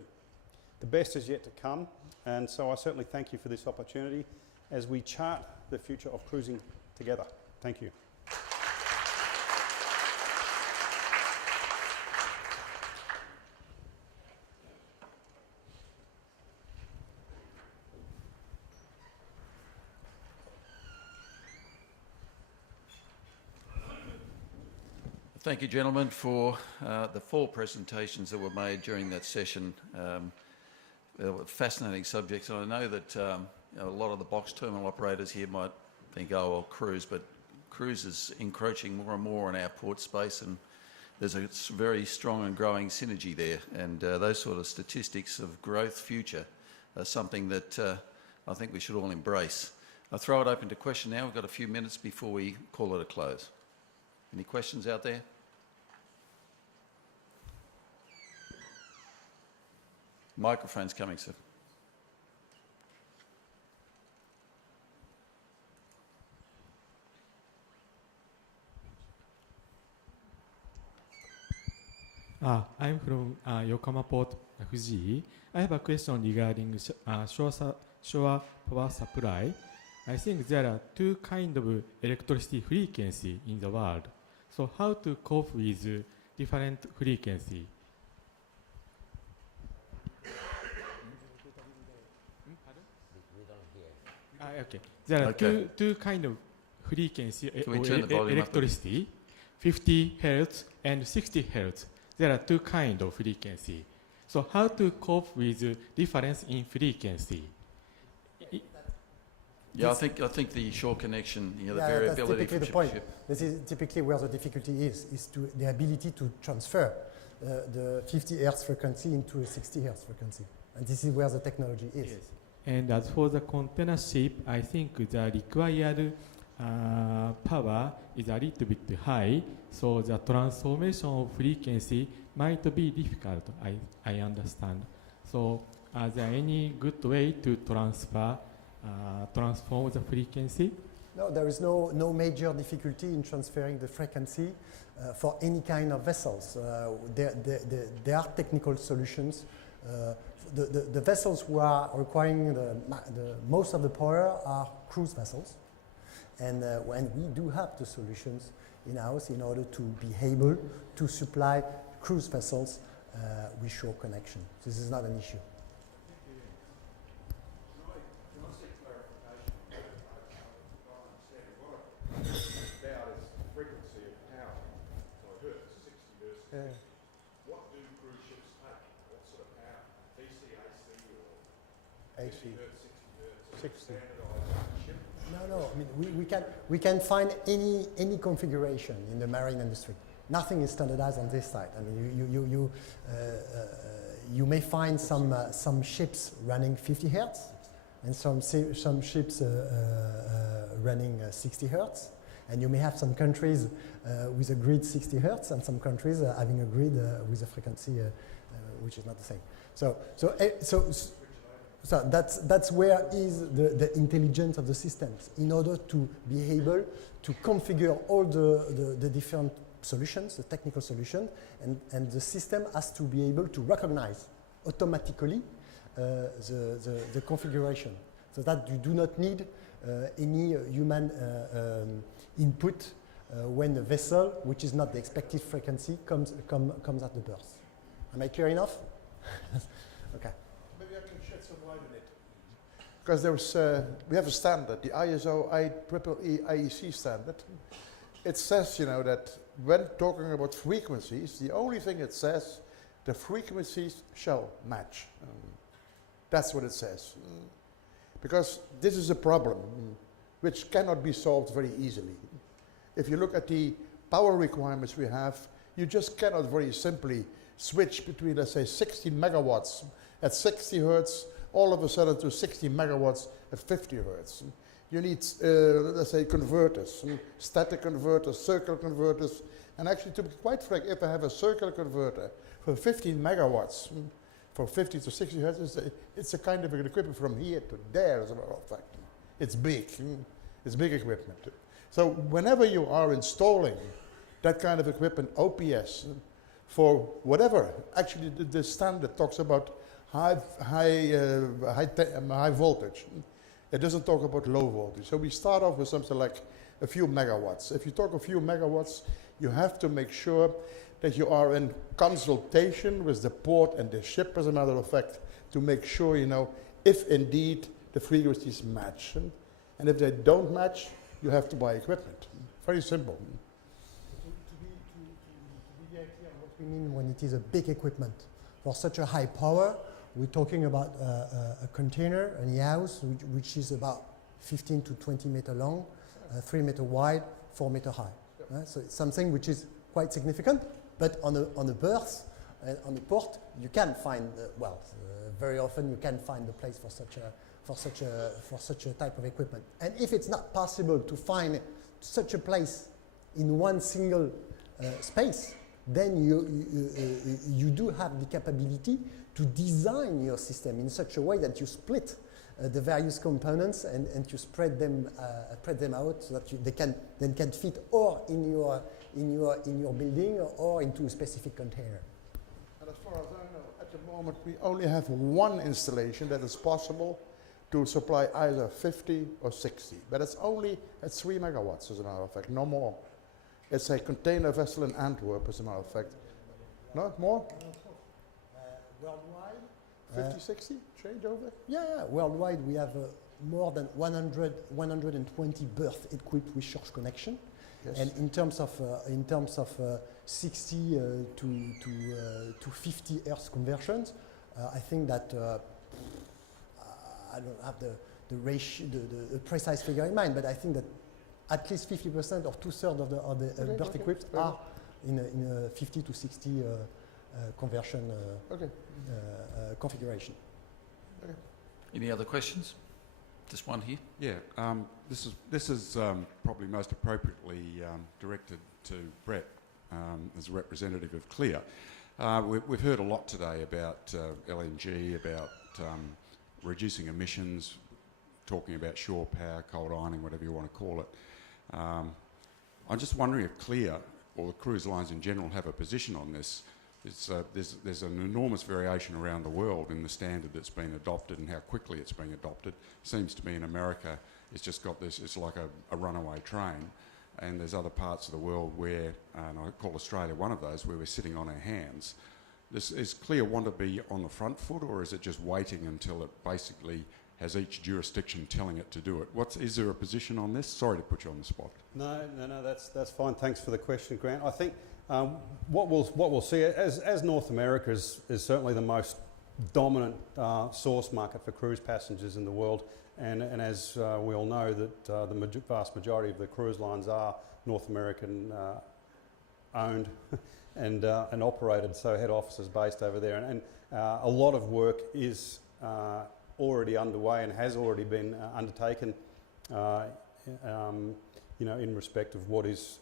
the best is yet to come. And so I certainly thank you for this opportunity as we chart the future of cruising together. Thank you. Thank you, gentlemen, for the 4 presentations that were made during that session. They were fascinating subjects, and I know that a lot of the box terminal operators here might think, oh, well, cruise, but cruise is encroaching more and more on our port space, and there's a very strong and growing synergy there, and those sort of statistics of growth future are something that I think we should all embrace. I'll throw it open to question now. We've got a few minutes before we call it a close. Any questions out there? Microphone's coming, sir. I'm from Yokohama Port, Fuji. I have a question regarding shore power supply. I think there are 2 kinds of electricity frequency in the world. So how to cope with different frequency? Okay. There are two kinds of frequency electricity, 50 Hertz and 60 Hertz. There are 2 kinds of frequency. So how to cope with difference in frequency? Yeah, I think the shore connection, the variability that's typically the point. This is typically where the difficulty is to the ability to transfer the 50 Hertz frequency into a 60 Hertz frequency. And this is where the technology is. Yes. And as for the container ship, I think the required power is a little bit high, so the transformation of frequency might be difficult, I understand. So are there any good way to transform the frequency? No, there is no major difficulty in transferring the frequency for any kind of vessels. There are technical solutions. The vessels who are requiring the most of the power are cruise vessels. And when we do have the solutions in-house in order to be able to supply cruise vessels with shore connection. This is not an issue. Frequency of power, so hertz, 60 hertz. Yeah. What do cruise ships take? What sort of power? DC, AC, or AC. 50 hertz, 60 hertz? 60. Ship? No. I mean, we can find any configuration in the marine industry. Nothing is standardized on this side. I mean, you may find some ships running 50 hertz, and some ships running 60 hertz. And you may have some countries with a grid 60 hertz and some countries having a grid with a frequency which is not the same. So that's where is the intelligence of the systems in order to be able to configure all the different solutions, the technical solution, and the system has to be able to recognize automatically the configuration, so that you do not need any human input when the vessel, which is not the expected frequency, comes at the berth. Am I clear enough? Okay. Maybe I can shed some light on it. Because we have a standard, the ISO IEEE AEC standard. It says, that when talking about frequencies, the only thing it says, the frequencies shall match. That's what it says. Because this is a problem which cannot be solved very easily. If you look at the power requirements we have, you just cannot very simply switch between, let's say, 60 megawatts at 60 hertz, all of a sudden to 60 megawatts at 50 hertz. You need, let's say, converters, static converters, circular converters. And actually, to be quite frank, if I have a circular converter for 15 megawatts, for 50 to 60 hertz, it's a kind of an equipment from here to there, as a matter of fact. It's big. It's big equipment. So whenever you are installing that kind of equipment, OPS, for whatever, actually the standard talks about high voltage. It doesn't talk about low voltage. So we start off with something like a few megawatts. If you talk a few megawatts, you have to make sure that you are in consultation with the port and the ship, as a matter of fact, to make sure, you know, if indeed the frequencies match. And if they don't match, you have to buy equipment. Very simple. To be very clear what we mean when it is a big equipment. For such a high power, we're talking about a container, an e-house, which is about 15 to 20 meter long, 3 meter wide, 4 meter high. So it's something which is quite significant, but on a berth, on the port, you can find, very often you can find the place for such a type of equipment. And if it's not possible to find such a place in one single space, then you do have the capability to design your system in such a way that you split the various components and you spread them out so that they can fit or in your building or into a specific container. And as far as I know, at the moment we only have one installation that is possible to supply either 50 or 60, but it's only at 3 megawatts, as a matter of fact, no more. It's a container vessel in Antwerp, as a matter of fact. No more? Worldwide? 50, 60 change over? Yeah, worldwide we have more than 120 berths equipped with short connection. Yes. And in terms of 60 to 50 hertz conversions, I think that I don't have the ratio, the precise figure in mind, but I think that at least 50% or 2/3 of the berth equipped are in a 50 to 60 conversion configuration. Okay. Any other questions? Just one here. Yeah, this is probably most appropriately directed to Brett as a representative of Clear. We've heard a lot today about LNG, about reducing emissions, talking about shore power, cold ironing, whatever you want to call it. I'm just wondering if Clear, or the cruise lines in general, have a position on this. There's an enormous variation around the world in the standard that's been adopted and how quickly it's being adopted. Seems to me in America it's just got this, it's like a runaway train, and there's other parts of the world where, and I call Australia one of those, where we're sitting on our hands. Is Clear want to be on the front foot, or is it just waiting until it basically has each jurisdiction telling it to do it? Is there a position on this? Sorry to put you on the spot. No, that's fine. Thanks for the question, Grant. I think what we'll see as North America is certainly the most dominant source market for cruise passengers in the world, and as we all know that the vast majority of the cruise lines are North American owned and operated, so head office is based over there, and a lot of work is already underway and has already been undertaken, in respect of what is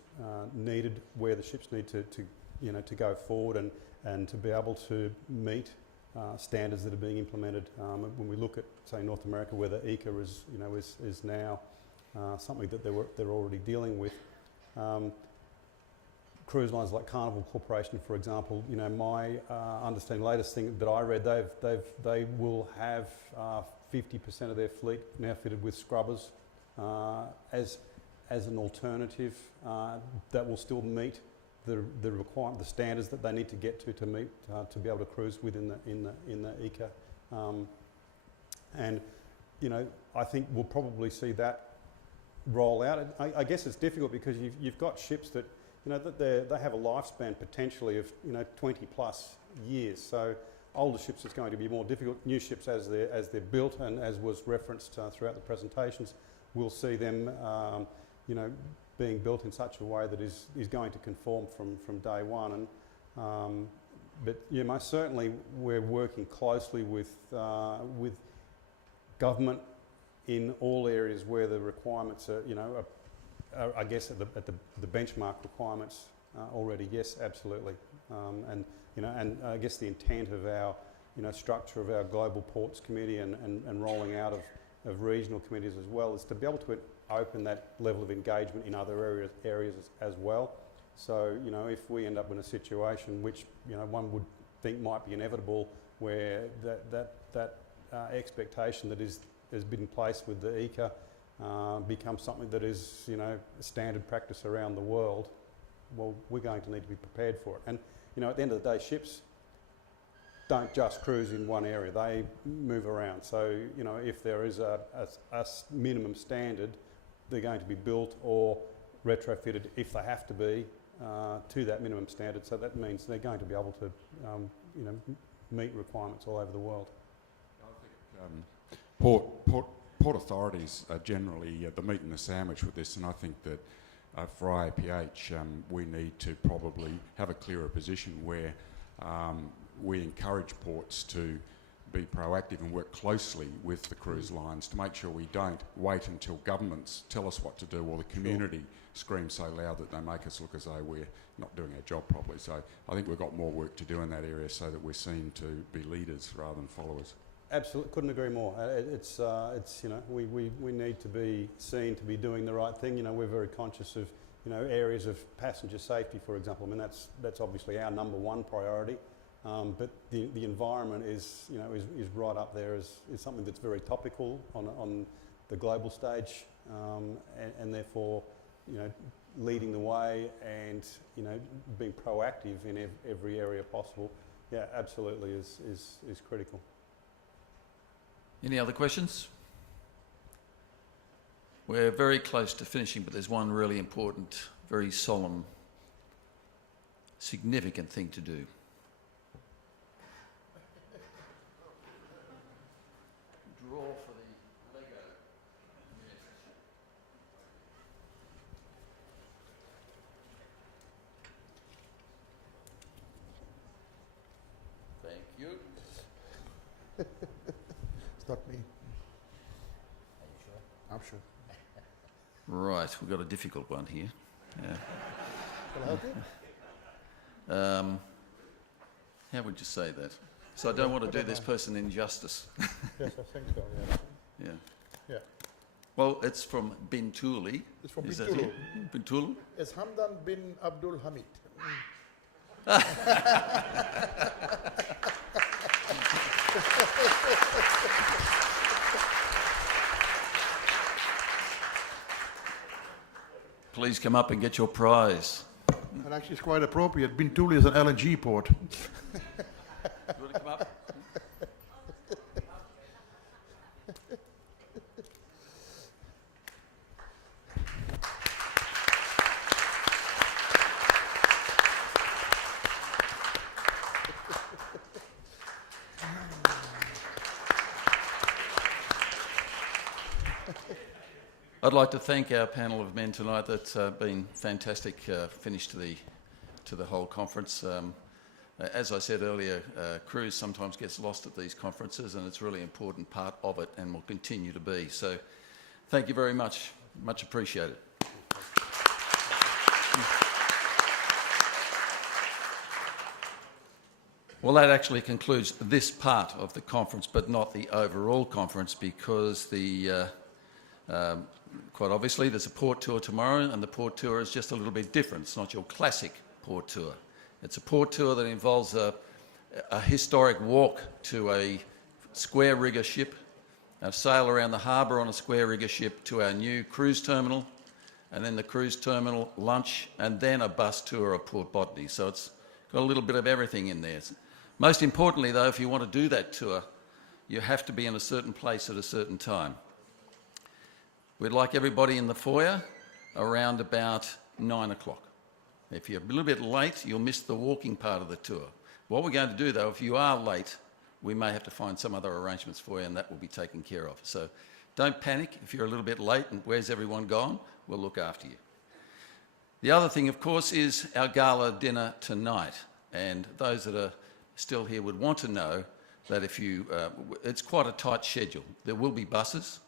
needed, where the ships need to go forward and to be able to meet standards that are being implemented. When we look at, say, North America, where the ECA is now something that they're already dealing with. Cruise lines like Carnival Corporation, for example, my understanding, latest thing that I read, they will have 50% of their fleet now fitted with scrubbers as an alternative that will still meet the standards that they need to get to meet to be able to cruise within the ECA. And I think we'll probably see that roll out. I guess it's difficult because you've got ships that that they have a lifespan potentially of 20 plus years. So older ships it's going to be more difficult. New ships as they're built, and as was referenced throughout the presentations, we'll see them being built in such a way that is going to conform from day one. And but yeah, most certainly we're working closely with government in all areas where the requirements are, I guess at the benchmark requirements already. Yes, absolutely. And I guess the intent of our structure of our global ports committee and rolling out of regional committees as well is to be able to open that level of engagement in other areas as well. So if we end up in a situation which one would think might be inevitable, where that expectation that has been placed with the ICA becomes something that is standard practice around the world, well, we're going to need to be prepared for it. And at the end of the day, ships don't just cruise in one area; they move around. So if there is a minimum standard, they're going to be built or retrofitted if they have to be to that minimum standard. So that means they're going to be able to meet requirements all over the world. I think port authorities are generally the meat and the sandwich with this, and I think that for IAPH we need to probably have a clearer position where we encourage ports to be proactive and work closely with the cruise lines to make sure we don't wait until governments tell us what to do or the community screams so loud that they make us look as though we're not doing our job properly. So I think we've got more work to do in that area so that we're seen to be leaders rather than followers. Absolutely, couldn't agree more. We need to be seen to be doing the right thing. We're very conscious of areas of passenger safety, for example. I mean that's obviously our number one priority. But the environment is right up there as something that's very topical on the global stage, and therefore leading the way and being proactive in every area possible. Yeah, absolutely is critical. Any other questions? We're very close to finishing, but there's one really important, very solemn, significant thing to do. Draw for the Lego. Thank you. It's not me. Are you sure? I'm sure. Right, we've got a difficult one here. Yeah. Can I help you? How would you say that? So I don't want to do this person injustice. Yes, I think so, yeah. Yeah. Yeah. Well, it's from Bintuli. It's from Is Bintulu. that it? Bintulu? It's Hamdan bin Abdul Hamid. Please come up and get your prize. And actually it's quite appropriate. Bintuli is an LNG port. You want to come up? I'd like to thank our panel of men tonight. That's been fantastic finish to the whole conference. As I said earlier, cruise sometimes gets lost at these conferences, and it's a really important part of it and will continue to be. So thank you very much. Much appreciated. Well, that actually concludes this part of the conference, but not the overall conference, because quite obviously there's a port tour tomorrow, and the port tour is just a little bit different. It's not your classic port tour. It's a port tour that involves a historic walk to a square rigger ship, a sail around the harbour on a square rigger ship to our new cruise terminal, and then the cruise terminal, lunch, and then a bus tour of Port Botany. So it's got a little bit of everything in there. Most importantly, though, if you want to do that tour, you have to be in a certain place at a certain time. We'd like everybody in the foyer around about 9 o'clock. If you're a little bit late, you'll miss the walking part of the tour. What we're going to do, though, if you are late, we may have to find some other arrangements for you, and that will be taken care of. So don't panic if you're a little bit late and where's everyone gone. We'll look after you. The other thing, of course, is our gala dinner tonight. And those that are still here would want to know that if you, it's quite a tight schedule. There will be buses,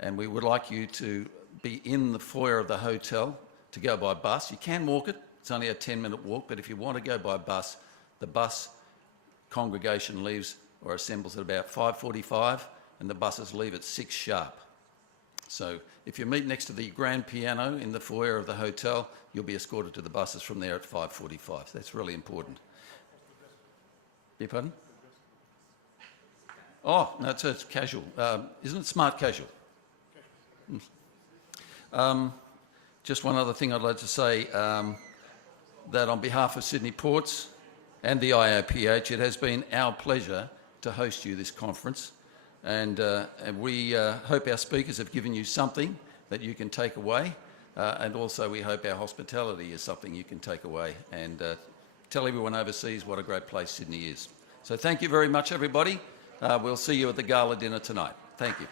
and we would like you to be in the foyer of the hotel to go by bus. You can walk it. It's only a 10-minute walk, but if you want to go by bus, the bus congregation leaves or assembles at about 5:45, and the buses leave at 6 sharp. So if you meet next to the grand piano in the foyer of the hotel, you'll be escorted to the buses from there at 5:45. That's really important. Beg your pardon? Oh, no, it's casual. Isn't it smart casual? Just one other thing I'd like to say, that on behalf of Sydney Ports and the IAPH, it has been our pleasure to host you this conference. And we hope our speakers have given you something that you can take away. And also we hope our hospitality is something you can take away and tell everyone overseas what a great place Sydney is. So thank you very much, everybody. We'll see you at the gala dinner tonight. Thank you.